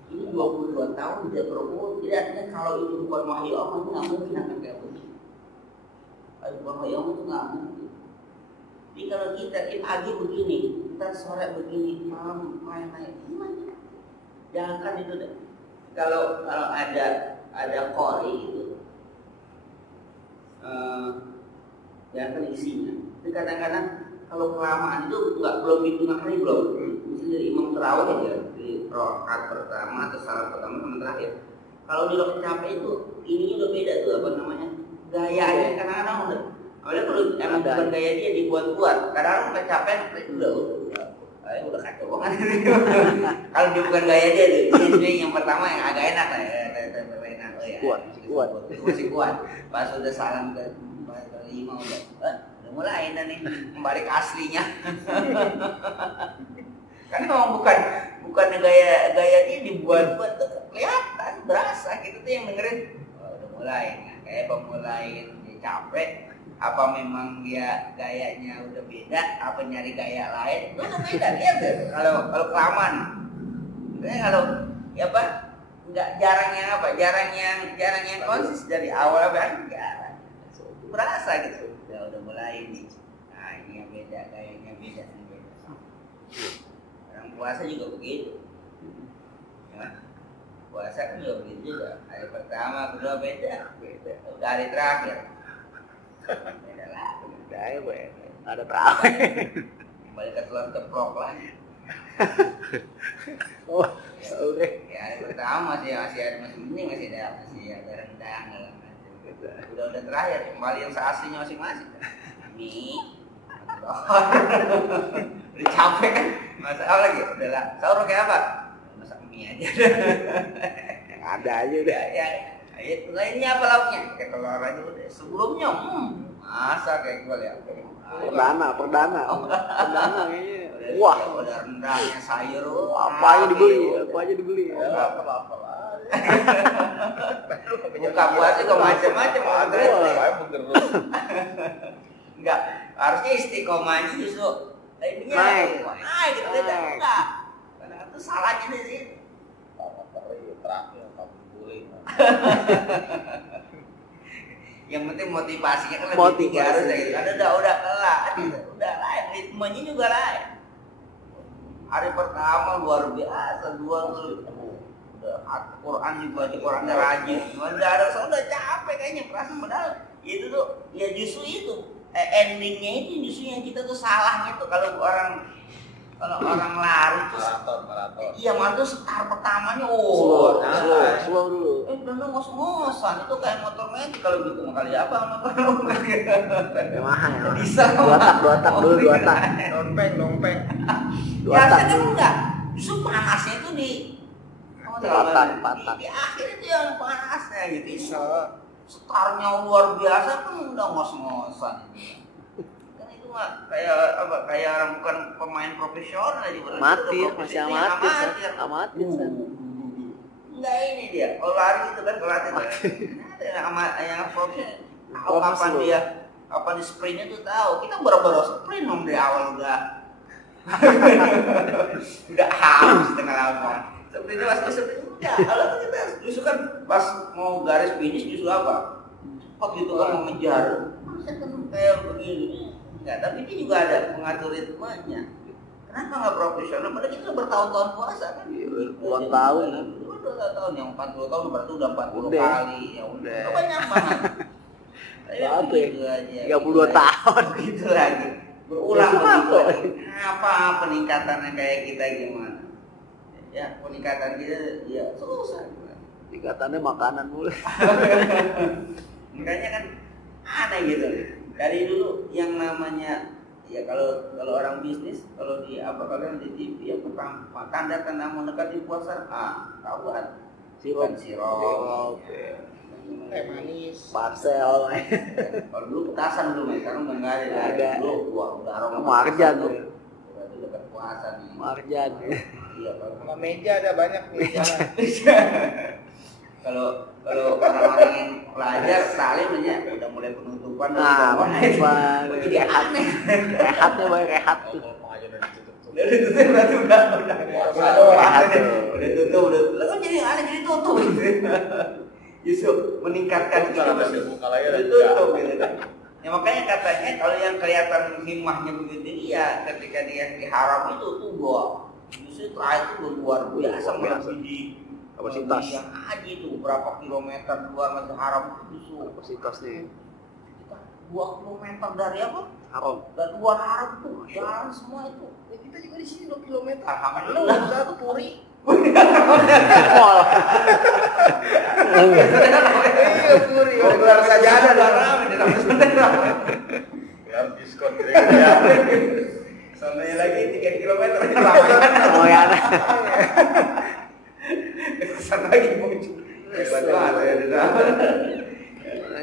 Ini 22 tahun tidak berumur. Tidak, artinya kalau itu bukan wahyu Allah itu nggak mungkin akan kayak begini. Kalau bukan wahyu Allah itu nggak mungkin. Jadi kalau kita pagi begini, kita sore begini, malam main-main, gimana? Jangan kan itu deh. Kalau ada qori itu, jangan kan isinya. Tapi kadang-kadang kalau kelamaan itu belum hitungan kali belum. Misalnya dari imam terawih ya, di rakaat pertama atau salat pertama sama terakhir. Kalau di rakaat capek itu, ini udah beda tuh apa namanya, gayanya kadang-kadang udah. Awalnya kalau emang bukan gaya dia dibuat-buat, kadang-kadang kecapean udah kacau banget. Kalau dia bukan gaya dia, ini yang pertama yang agak enak lah ya, kuat, masih kuat. Pas udah salam ke lima udah mulai nih kembali ke aslinya. Karena memang bukan gaya dia dibuat-buat tuh kelihatan, berasa gitu tuh yang dengerin. Udah mulai, kayak pemulain dia capek. Apa memang dia gayanya udah beda? Apa nyari gaya lain? Itu udah beda, lihat deh. Kalau kelamaan, sebenarnya kalau ya apa? Jarang yang konsis dari awal kan enggak. Berasa gitu. Udah mulai nih. Nah, ini yang beda, gayanya beda. Orang puasa juga begitu. Ya, puasa kan juga begitu juga. Hari pertama, kedua beda. Udah hari terakhir. Beda lah. Ada terawih. Kembali ke tuan teprok lah. Oh, udah. Ya, hari pertama masih mending, masih ada rendang. Udah terakhir, kembali yang seaslinya masing-masing. Mie, udah capek kan, masak apa lagi? Udahlah, sahur kayak apa? Masak mie aja. Yang ada aja udah. Ya, itu lainnya apa lauknya? Kayak telur aja udah. Sebelumnya, masak kayak gue lihat. Perdana kayaknya. Wah, udah rendangnya sayur. Apa aja dibeli. Apa. Buka puasa juga macam-macam. Enggak, harusnya istiqomahnya justru naik gitu enggak. Karena itu salahnya di sini. Yang penting motivasinya kan lebih tinggi harus gitu. Kan udah kelar, udah lain, ritmenya juga lain. Hari pertama luar biasa, Quran dibaca, Qurannya rajin. Udah capek kayaknya, perasaan padahal itu tuh ya justru itu endingnya itu justru yang kita tuh salahnya tuh kalau orang lari tuh maraton. Iya, maraton setar pertamanya slow dulu. Belum ngos-ngosan itu kayak motor metik kalau gitu kali apa motor mahal. Bisa dua tak dulu. Dompeng. Ya kan enggak. Justru panasnya itu di patah. Di akhir itu yang panasnya gitu. Setarnya luar biasa pun udah ngos-ngosan. Kan itu mah kayak apa? Kayak orang bukan pemain profesional aja. Amatir, masih amatir. Amatir. Enggak ini dia. Kalau lari itu kan pelatih. Ada yang profesional. Tahu kapan dia kapan di sprintnya tuh tahu. Kita baru-baru sprint dari awal udah habis setengah lama. Seperti itu masih seperti enggak. Kalau kita justru kan pas mau garis finish justru apa? Waktu itu kan mau ngejar. Masa kan kayak begini. Enggak, tapi ini juga ada pengatur ritmenya. Kenapa nggak profesional? Padahal kita bertahun-tahun puasa kan? Puluhan tahun. 2 tahun yang 40 tahun berarti udah 40 kali. Ya udah. Banyak banget. Berapa ya? 32 gitu tahun gitu lagi. Berulang begitu lagi. Apa peningkatannya kayak kita gimana? Ya, peningkatan kita ya susah. Tingkatannya makanan mulai. Makanya kan aneh gitu. Dari dulu yang namanya ya kalau orang bisnis, kalau di apa kalian di TV ya tanda-tanda mau mendekati puasa, tahuan. Sirup. Teh manis. Parcel. Kalau dulu petasan dulu, sekarang udah nggak ada. Dulu udah aroma Marjan tuh. Berarti dekat puasa nih. Marjan. Iya, kalau meja ada banyak nih jalan. kalau orang-orang yang pelajar saling udah mulai penutupan jadi aneh. Rehatnya banyak rehat tuh. Udah ditutup berarti udah tutup. Lalu jadi aneh jadi tutup gitu. Justru meningkatkan Kalau buka lagi ada tutup gitu kan. Ya makanya katanya kalau yang kelihatan himmahnya begitu ya ketika dia diharam itu tuh bahwa justru terakhir itu luar biasa di kapasitas yang haji itu berapa kilometer keluar masih haram itu justru kapasitasnya kita 2 kilometer dari apa? haram. Dan luar haram tuh jalan semua itu. Ya, kita juga di sini 2 kilometer. Alhamdulillah. Lu satu Puri. Mall. Iya Puri. Udah keluar saja ada ramai di dalam sana. Ya diskon kira-kira. Sampai lagi 3 kilometer. Oh ya. Kesana lagi muncul. Hebat banget ya di dalam.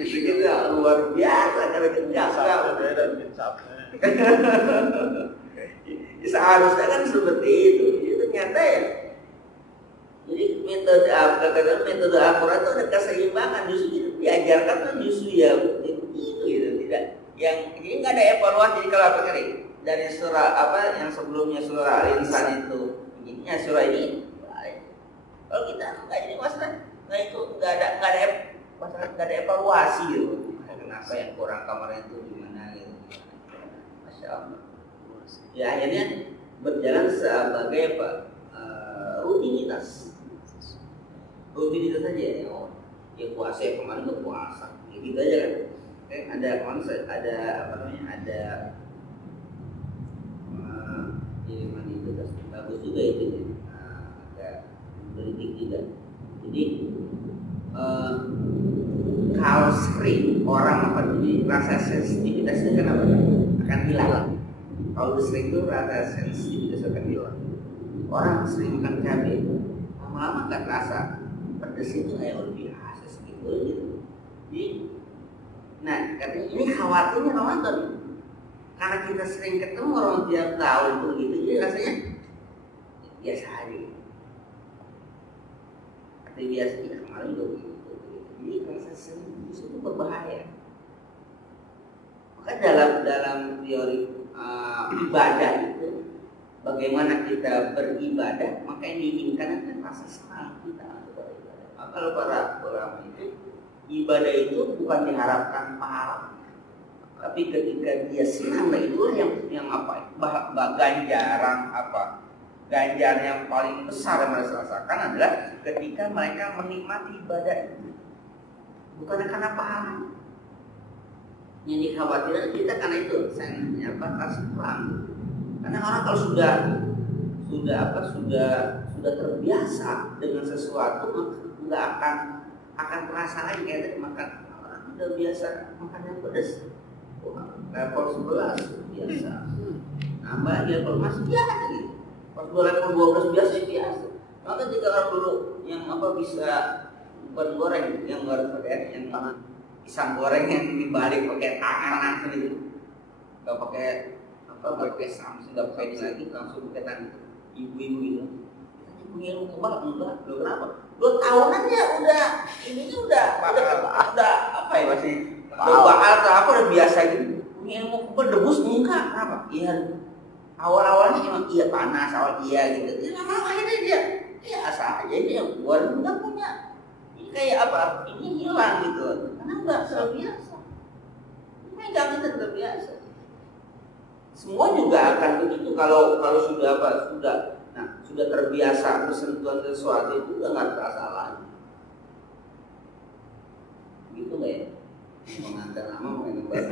Kita luar biasa kalau kita Beda binsapnya. Seharusnya kan seperti itu. Itu nyata ya. Jadi metode Al-Quran itu ada keseimbangan, justru diajarkan kan justru ya begitu gitu, tidak yang ini nggak ada evaluasi. Jadi kalau apa kali dari surah apa yang sebelumnya surah Al-Insan itu, ininya surah ini baik. Kalau kita nggak jadi masalah, nggak ada evaluasi gitu. Kenapa yang kurang kamarnya itu gimana gitu? Masya Allah. Ya akhirnya berjalan sebagai apa? Rutinitas aja ya. Ya puasa ya kemarin tuh puasa, ya, gitu aja kan. Ada kemarin ada apa namanya kiriman itu bagus juga itu ya. Ada kritik juga. Jadi kalau sering orang apa jadi rasa sensitivitasnya kan apa? Akan hilang. Kalau sering itu rasa sensitivitas akan hilang. Orang sering makan cabai, lama-lama nggak terasa pedas itu kayak udah biasa segitu gitu. Jadi, nah katanya ini khawatirnya Ramadan karena kita sering ketemu orang tiap tahun itu gitu, jadi rasanya biasa aja. Tapi biasanya kemarin juga begitu. Jadi rasa sering itu berbahaya. Maka dalam teori ibadah itu bagaimana kita beribadah, maka yang diinginkan kan rasa senang kita kepada ibadah. Maka kalau para ulama itu ibadah itu bukan diharapkan pahala, tapi ketika dia senang, nah itulah yang apa? Ganjaran yang paling besar yang mereka rasakan adalah ketika mereka menikmati ibadah itu, bukan karena pahala. Yang dikhawatirkan kita karena itu, sayangnya rasa kurang. Karena orang kalau sudah terbiasa dengan sesuatu, nggak akan terasa lagi kayak makan. Orang udah biasa makan yang pedas, level 11 biasa. Nambah level masih biasa gitu. Pas level 12 biasa. Maka ketika orang dulu yang bisa bukan goreng, yang harus pakai yang tangan, pisang goreng yang dibalik pakai tangan langsung itu. nggak pakai nggak pakai samsung, nggak pakai ini lagi, langsung pakai tangan ibu-ibu gitu. Kita punya ilmu kebal enggak? Lo kenapa? 2 tahunan ya udah ininya udah apa ya masih bakal atau apa udah biasa gitu. Punya ilmu kebal debus enggak? Kenapa? Iya. Awal-awalnya emang iya panas, awal iya gitu. Dia lama akhirnya dia biasa aja dia buat nggak punya. Ini kayak apa? Ini hilang gitu. Karena nggak terbiasa. Megang itu terbiasa. Semua juga akan begitu kalau sudah sudah terbiasa bersentuhan sesuatu itu udah nggak terasa lagi. Gitu nggak ya? Mengantar nama mengenai baru.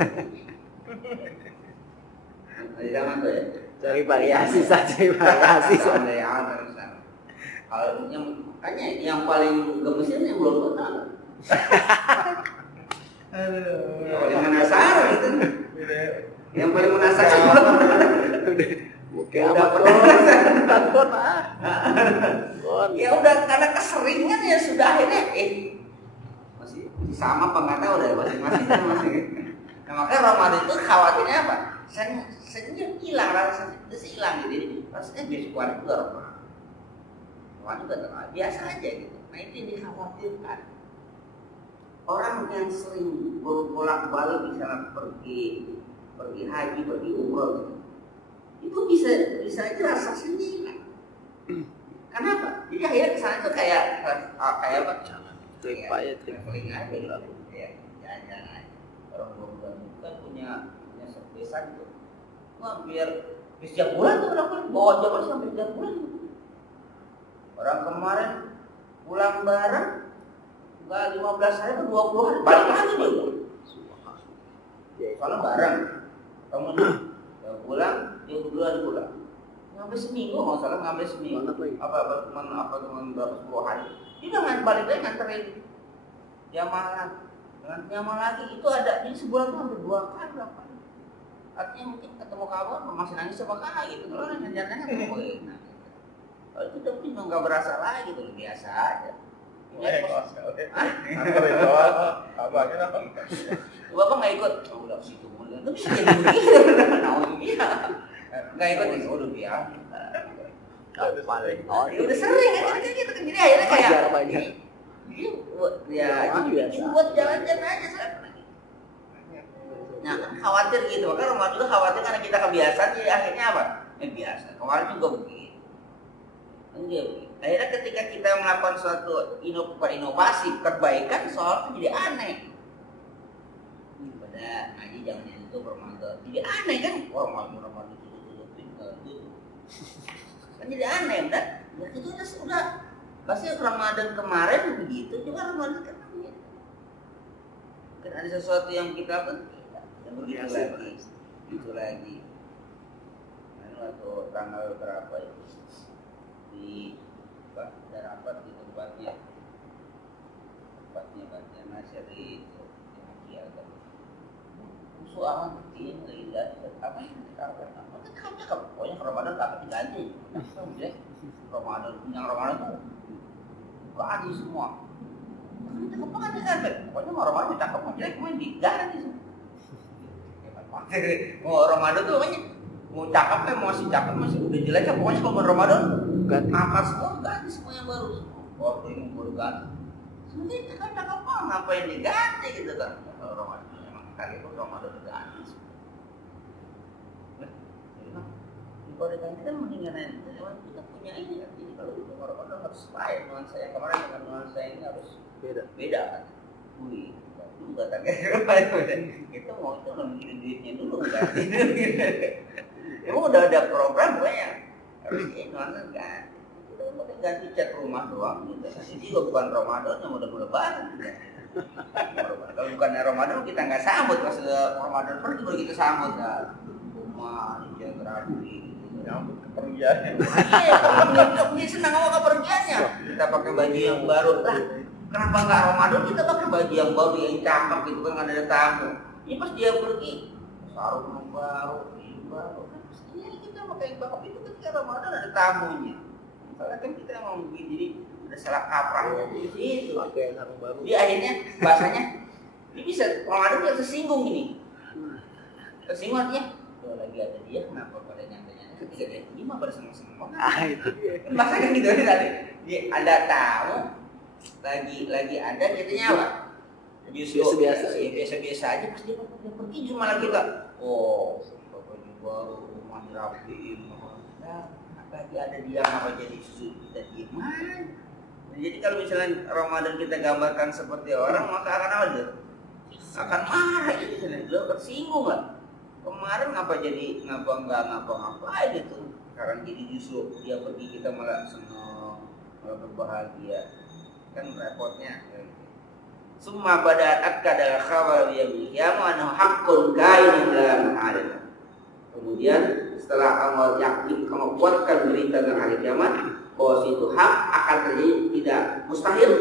Jangan tuh ya. Cari variasi saja, variasi saja. Kalau yang makanya yang paling gemesin yang belum pernah. Yang penasaran itu. Yang paling penasaran udah pernah. Ya udah karena keseringan ya sudah akhirnya masih sama apa nggak tahu deh masing-masing. Nah, makanya Ramadan itu khawatirnya apa? Senyum hilang, rasa itu hilang gitu. Jadi rasanya besok hari juga Ramadan juga terlalu biasa aja gitu. Nah itu yang dikhawatirkan. Orang yang sering bolak-balik misalnya pergi haji, pergi umroh gitu. Itu bisa aja rasa sendiri. Kenapa? Jadi akhirnya kesana itu kayak apa? Trip aja, traveling aja gitu. Ya, jalan-jalan aja. Orang bukan punya desa gitu. Wah, biar setiap bulan tuh orang bawa jalan sampai setiap bulan. Orang kemarin pulang bareng enggak 15 hari atau 20 hari balik lagi dia. Soalnya bareng. Kamu pulang, dia duluan pulang. Ngambil seminggu, nggak salah ngambil seminggu. Apa teman berapa 10 hari. Dia udah balik lagi nganterin jamaah lagi. Itu ada di sebulan tuh hampir 2 kali berapa. Artinya mungkin ketemu kawan masih nangis sama kakak gitu. Kalau orang ngejarnya enak. Kalau itu tapi nggak berasa lagi tuh biasa aja. Bapak nggak ikut? Oh, udah situ mulai. Tapi sih jadi begitu. Nggak ikut itu udah biasa. Udah sering aja gitu. Jadi akhirnya kayak jadi buat jalan-jalan aja sekarang. Nah, khawatir gitu. Maka Ramadan juga khawatir karena kita kebiasaan jadi akhirnya apa? Biasa. Kemarin juga begitu. Akhirnya ketika kita melakukan suatu inovasi, perbaikan soal itu jadi aneh. Pada ngaji jangan itu Ramadan. Jadi aneh kan? Ramadan itu. Kan jadi aneh, udah. Ya itu udah. Pasti Ramadan kemarin begitu, juga Ramadan kan begitu. Kan ada sesuatu yang kita lakukan. Begitu lagi. Nah, waktu tanggal berapa itu di rapat di tempatnya nasihat itu yang kan musuh aman kecil tidak apa yang kita pokoknya Ramadan tak diganti Ramadan tuh ganti semua kita kepengen diganti pokoknya mau Ramadan ditangkap mau jelek mau diganti semua. Mau Ramadan tuh makanya mau cakep kan masih cakep masih udah jelek kan pokoknya kalau Ramadan angkat semua ganti semua yang baru waktu ini baru ganti sebenarnya cakep apa ngapain diganti gitu kan kalau Ramadan memang kali itu Ramadan diganti kalau diganti kan mendingan kita punya ini kan jadi kalau itu Ramadan harus lain nuansa yang kemarin dengan nuansa ini harus beda kan juga tak itu mau itu ngambil duitnya dulu kan emang udah ada program gue yang harus nuansa kan udah mungkin ganti cat rumah doang gitu ini juga bukan Ramadan yang udah lebaran kalau bukan Ramadan kita nggak sambut pas Ramadan pergi baru kita sambut kan rumah dicat rapi nyambut kepergiannya iya senang sama kepergiannya kita pakai baju yang baru lah. Kenapa nggak Ramadan kita pakai baju yang baru yang cakep gitu kan nggak ada tamu. Ini pas dia pergi sarung yang baru, ini kita pakai bapak itu ketika Ramadan ada tamunya. Soalnya kan kita mau jadi ada salah kaprahnya di situ. Pakai sarung baru. Dia akhirnya bahasanya ini bisa Ramadan bisa tersinggung ini. Tersinggung artinya Kalau lagi ada dia kenapa pada nyantai-nyantai ketika dia ini mah pada seneng-seneng. Itu dia. Masa kan gitu tadi. Dia ada tamu lagi ada kitanya apa? Justru biasa aja pas dia pergi cuma lagi kita. Oh, baju baru, rumah dirapiin. Nah, lagi ada dia apa jadi susu kita dieman. Jadi kalau misalnya Ramadan kita gambarkan seperti orang, maka akan apa dia? Akan marah gitu, lo tersinggung nggak? Kemarin ngapa nggak ngapa-ngapain itu? Sekarang jadi justru dia pergi kita malah senang, malah berbahagia. Kan repotnya. Summa bada'at akadal khabar biyamil qiyamah annahu haqqun kainun la muhalal. Kemudian setelah Allah yakin, kamu kuatkan berita tentang hari kiamat bahwa itu hak akan terjadi, tidak mustahil.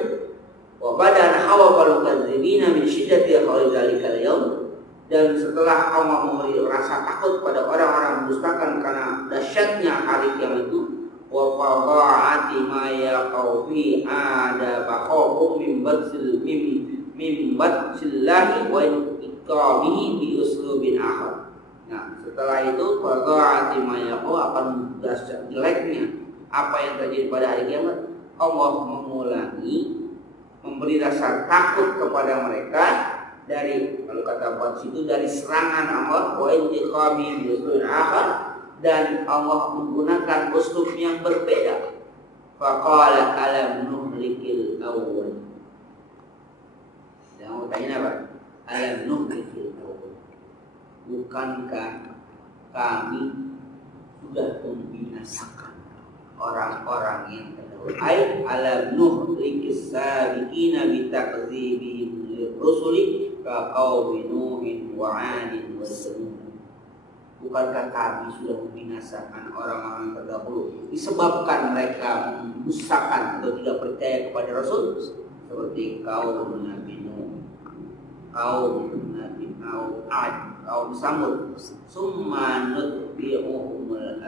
Wa bada'an khawfal kadzibina min syiddati khawfi dzalikal yaum. Dan setelah Allah memberi rasa takut pada orang-orang mendustakan karena dahsyatnya hari kiamat itu, wa fadha'ati ma yaqau fi adabahum min badsillahi wa iqamihi bi uslubin akhar. Nah, setelah itu fadha'ati ma yaqau akan dahsyat jeleknya apa yang terjadi pada hari kiamat. Allah mengulangi memberi rasa takut kepada mereka dari, kalau kata buat situ, dari serangan Allah wa intiqami bi uslubin akhar, dan Allah menggunakan uslub yang berbeda. Faqala alam nuhlikil awwal. Yang mau tanya apa? Alam nuhlikil awwal. Bukankah kami sudah membinasakan orang-orang yang terdahulu? Ai alam nuhlikis sabiqina bitakdzibihim lirrusuli ka qaumi Nuhin wa 'adin wa Samud. Bukankah kami sudah membinasakan orang-orang terdahulu disebabkan mereka mendustakan atau tidak percaya kepada Rasul, seperti kaum Nabi Nuh, kaum Nabi Ad, kaum Samud. Summa nutbi'uhumul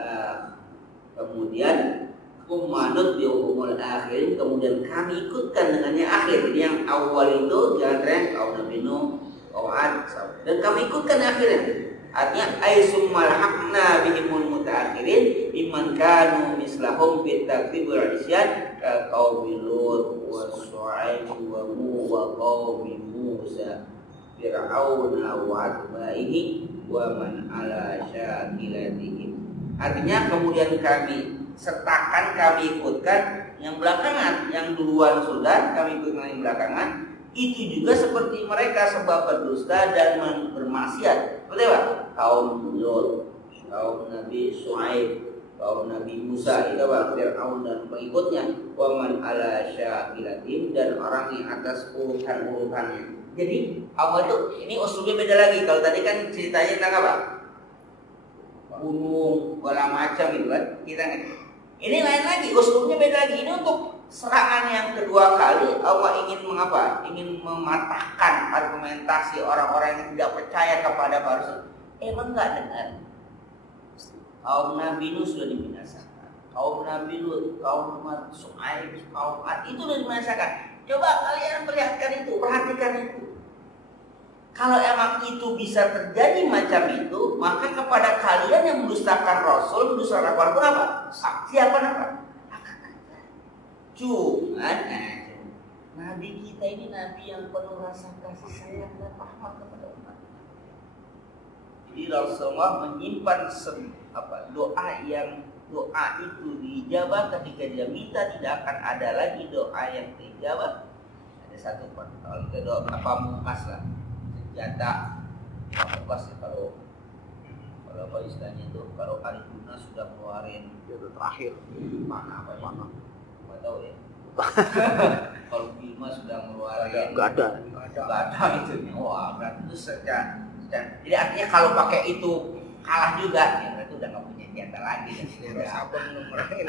akhirin, kemudian kami ikutkan dengannya akhir. Jadi yang awal itu jangan tren kaum Nabi Nuh, kaum Ad, dan kami ikutkan akhirnya. Artinya aisummal hakna bihimul mutaakhirin mimman kanu mislahum fit takdzib wal isyan ka qaumi Lut wa Shu'aib wa qaumi Musa Fir'auna wa atba'ihi wa man ala syakilatihim. Artinya kemudian kami sertakan, kami ikutkan yang belakangan, yang duluan sudah kami ikutkan yang belakangan. Itu juga seperti mereka sebab berdusta dan bermaksiat. Betul apa? Kaum Lut, kaum Nabi Shu'aib, kaum Nabi Musa, itu apa? Fir'aun dan pengikutnya. Wa man ala syakilatim, dan orang yang atas urutan-urutannya. Jadi Allah itu, ini usulnya beda lagi. Kalau tadi kan ceritanya tentang apa? Gunung, segala macam gitu kan. Ini lain lagi, usulnya beda lagi. Ini untuk serangan yang kedua kali. Allah ingin mengapa? Ingin mematahkan argumentasi orang-orang yang tidak percaya kepada Rasul. Emang nggak dengar? Kaum Nabi Nuh sudah dibinasakan, kaum Nabi Lut, kaum Shu'aib, kaum Ad, itu sudah dibinasakan. Coba kalian perlihatkan itu, perhatikan itu. Kalau emang itu bisa terjadi macam itu, maka kepada kalian yang mendustakan Rasul, mendustakan Al-Quran apa? Siapa apa? Cuman Nabi kita ini Nabi yang penuh rasa kasih sayang dan rahmat kepada umat. Jadi Rasulullah menyimpan doa itu dijawab ketika dia minta, tidak akan ada lagi doa yang dijawab. Ada satu doa pamungkas lah, senjata pamungkas ya, kalau apa istilahnya itu, kalau hari tuna sudah keluarin Itu terakhir. mana apa ya? Nggak tahu ya. Kalau Bima sudah ngeluarin Nggak ada itu. Wah, berarti itu secara. Jadi artinya kalau pakai itu kalah juga, ya berarti udah nggak punya senjata lagi. Udah sabar ngomongin.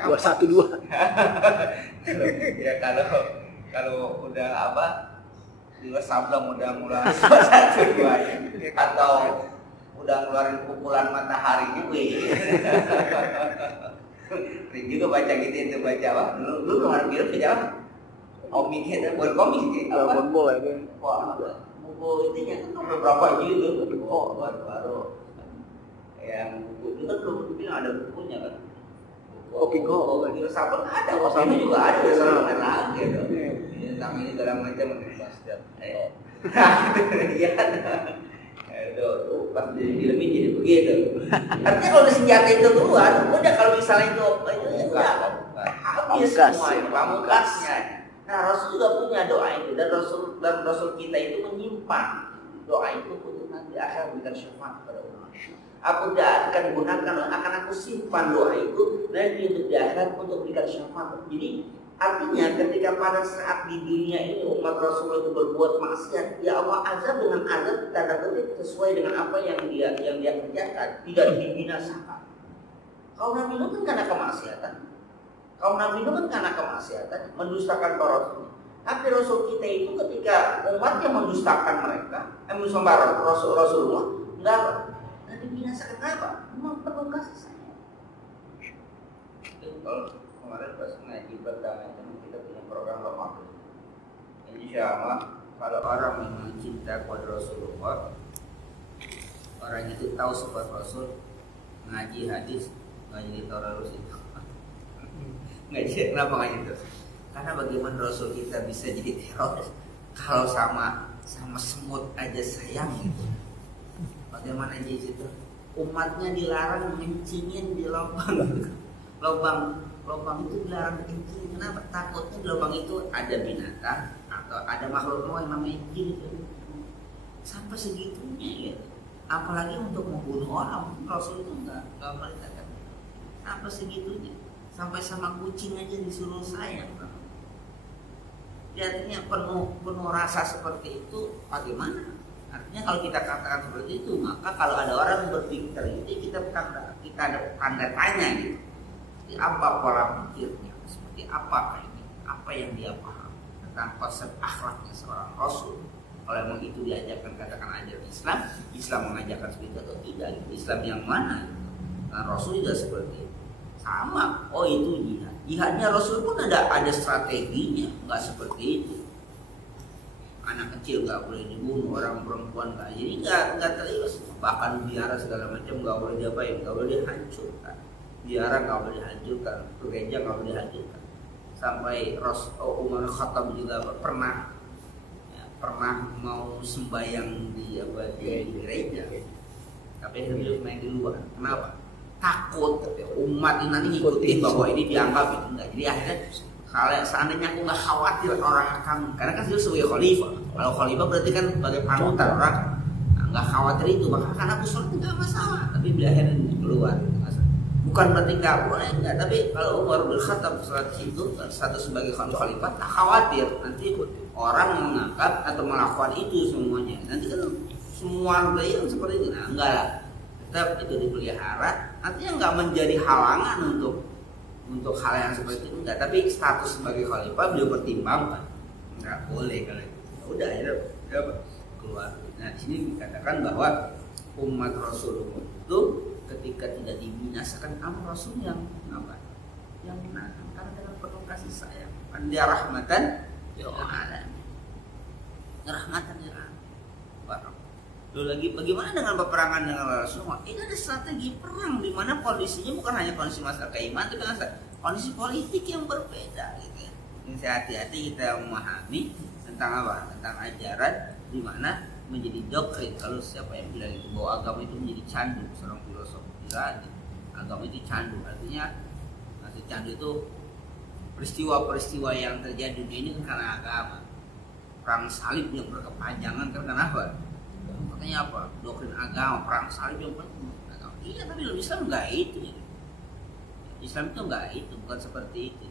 212. Ya kalau udah apa? Dua sablon udah mulai 112 atau udah ngeluarin pukulan matahari juga. Juga baca gitu itu baca apa? Lu kemarin bilang baca apa? Komik itu, bukan komik sih. Dragon Ball ya kan. Wah, buku itunya kan beberapa jilid tuh. Baru yang buku itu kan belum bilang ada bukunya kan. Pingo. Filsafat ada, Osama juga ada, sama lagi dong. Tentang ini dalam macam Bastian. Iya. Itu pas di film ini jadi begitu. Artinya kalau senjata itu keluar, udah kalau misalnya itu udah habis semua pamungkasnya. Nah, Rasul juga punya doa itu dan Rasul kita itu menyimpan doa itu untuk nanti akhir berikan syafaat kepada umat. Aku akan gunakan, akan aku simpan doa itu nanti untuk di akhirat untuk berikan syafaat. Jadi artinya ketika pada saat di dunia ini umat Rasul itu berbuat maksiat, ya Allah azab dengan azab tanda kutip sesuai dengan apa yang dia kerjakan, tidak dibinasakan. Kaum Nabi Nuh kan karena kemaksiatan. Kaum Nabi Nuh kan karena kemaksiatan, mendustakan para rasul. Tapi Rasul kita itu ketika umatnya mendustakan mereka, mendustakan Rasulullah, enggak dibinasakan apa? Memang penuh kasih sayang. Kalau kemarin pas ngaji pertama itu kita punya program Ramadan. Insya Allah kalau orang memang cinta kepada Rasulullah, orang itu tahu sifat Rasul, ngaji hadis, ngaji teroris itu. Ngaji kenapa ngaji terus? Karena bagaimana Rasul kita bisa jadi teroris kalau sama semut aja sayang gitu. Bagaimana aja itu? Umatnya dilarang mencingin di lubang. Lubang itu dilarang mencingin. Kenapa? Takutnya di lubang itu ada binatang atau ada makhluk yang namanya jin gitu. Sampai segitunya gitu. Apalagi untuk membunuh orang, Rasul itu enggak merintahkan. Sampai segitunya. Sampai sama kucing aja disuruh sayang. Artinya penuh rasa seperti itu bagaimana? Artinya kalau kita katakan seperti itu, maka kalau ada orang berpikir itu kita ada tanda tanya gitu. Seperti apa pola pikirnya? Seperti apa ini? Apa yang dia paham tentang konsep akhlaknya seorang Rasul? Kalau memang itu diajarkan katakan ajaran Islam mengajarkan seperti itu atau tidak? Gitu. Islam yang mana? Nah, Rasul juga seperti itu. Sama, oh itu jihad. Jihadnya Rasul pun ada strateginya, nggak seperti itu. Anak kecil nggak boleh dibunuh, orang perempuan nggak. Jadi nggak terlibat. Bahkan biara segala macam nggak boleh diapain, nggak boleh dihancurkan. Biara nggak boleh dihancurkan, gereja nggak boleh dihancurkan. Sampai Umar Khattab juga pernah mau sembahyang di gereja, tapi beliau main di luar. Kenapa? Takut umat ini nanti ngikutin bahwa ini dianggap itu enggak. Jadi akhirnya kalau seandainya aku nggak khawatir orang akan, karena kan dia sebagai khalifah. Kalau khalifah berarti kan sebagai panutan orang nggak khawatir itu, maka karena aku sholat nggak masalah. Tapi bila akhirnya keluar, bukan berarti nggak boleh enggak. Tapi kalau Umar bin Khattab sholat itu satu sebagai khalifah tak khawatir nanti orang menganggap atau melakukan itu semuanya. Nanti kan semua beliau seperti itu, nah enggak lah. Tetap itu dipelihara, artinya nggak menjadi halangan untuk hal yang seperti itu enggak. Tapi status sebagai khalifah beliau pertimbangkan, nggak boleh kalau itu. Udah keluar. Nah di sini dikatakan bahwa umat Rasulullah itu ketika tidak dibinasakan amal Rasul yang apa? Yang benar, karena dengan penuh kasih sayang. Dia rahmatan lil alamin. Rahmatan lil alamin. Lalu lagi bagaimana dengan peperangan dengan Rasulullah? Ini ada strategi perang di mana kondisinya bukan hanya kondisi masalah keimanan, tapi kondisi politik yang berbeda gitu ya. Ini hati-hati kita memahami tentang apa? Tentang ajaran di mana menjadi doktrin. Kalau siapa yang bilang itu bahwa agama itu menjadi candu, seorang filosof bilang agama itu candu. Artinya maksud candu itu peristiwa-peristiwa yang terjadi di ini kan karena agama. Perang salib yang berkepanjangan kan kenapa? Katanya apa? Doktrin agama, perang salib yang penting. Iya, tapi dalam Islam enggak itu. Ya. Islam itu enggak itu, bukan seperti itu.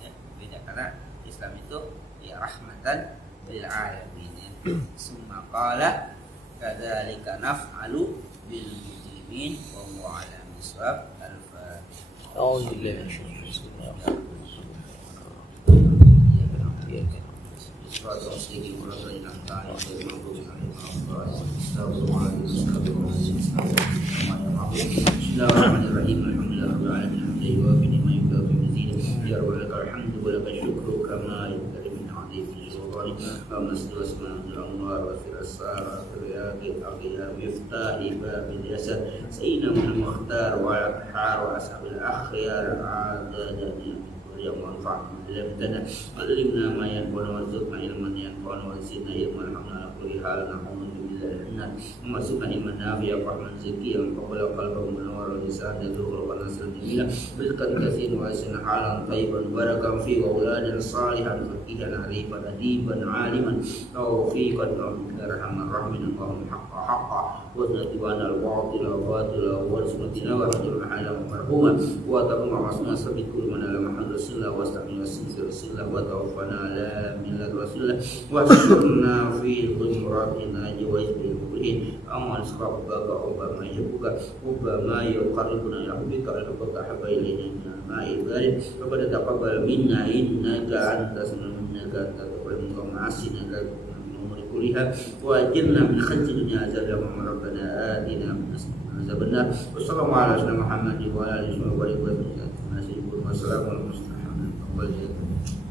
Ya, beda karena Islam itu ya rahmatan lil alamin. Summa qala kadzalika naf'alu bil mujrimin wa huwa 'ala miswab al-fatihah. Auzubillahi Bismillahirrahmanirrahim. Alhamdulillahirabbil alamin. Wa bihi ma yukafi mazid. Ya rabbal alamin. Alhamdulillah wa syukru kama yukafi min 'azimi. الغني ومسجد اسماء الأنوار وسر السارة رياض الأخيار مفتاح باب اليسر سيدنا من المختار والأبحار وأصحاب الأخيار عدد yang manfaat علمتنا علمنا ما ينفعنا وارزقنا علما ينفعنا وزدنا علما الحمد كل حال نعوذ بالله من وارزقنا علما نافعا وفهما زكيا وقبل قلبه منور ولسانا ذكر ونصر جميلا رزقا كثيرا واسعا حالا طيبا بركا فيه واولادا صالحا فقيها عريفا اديبا عالما توفيقا ارحما راحمنا اللهم حقا حقا واتبعنا الباطل باطلا وارزقنا وحجرنا حالا مرحوما وتقوم عصمنا سبيل كل من على محمد رسول الله واستعمل سنة رسول الله وتوفنا على ملة رسول الله واحشرنا في زمرة الناجي ويسبح المؤمنين أما نسخب بك وبما يحبك وبما يقربنا إلى حبك الحبك أحب إلينا من الماء البارد ربنا تقبل منا إنك أنت السميع إنك أنت الغفور معصينا كلها وأجرنا من خزي الدنيا عذاب يوم ربنا آتنا من عذاب النار وصلى الله على سيدنا محمد وعلى آله وصحبه وسلم والسلام عليكم ورحمة الله وبركاته.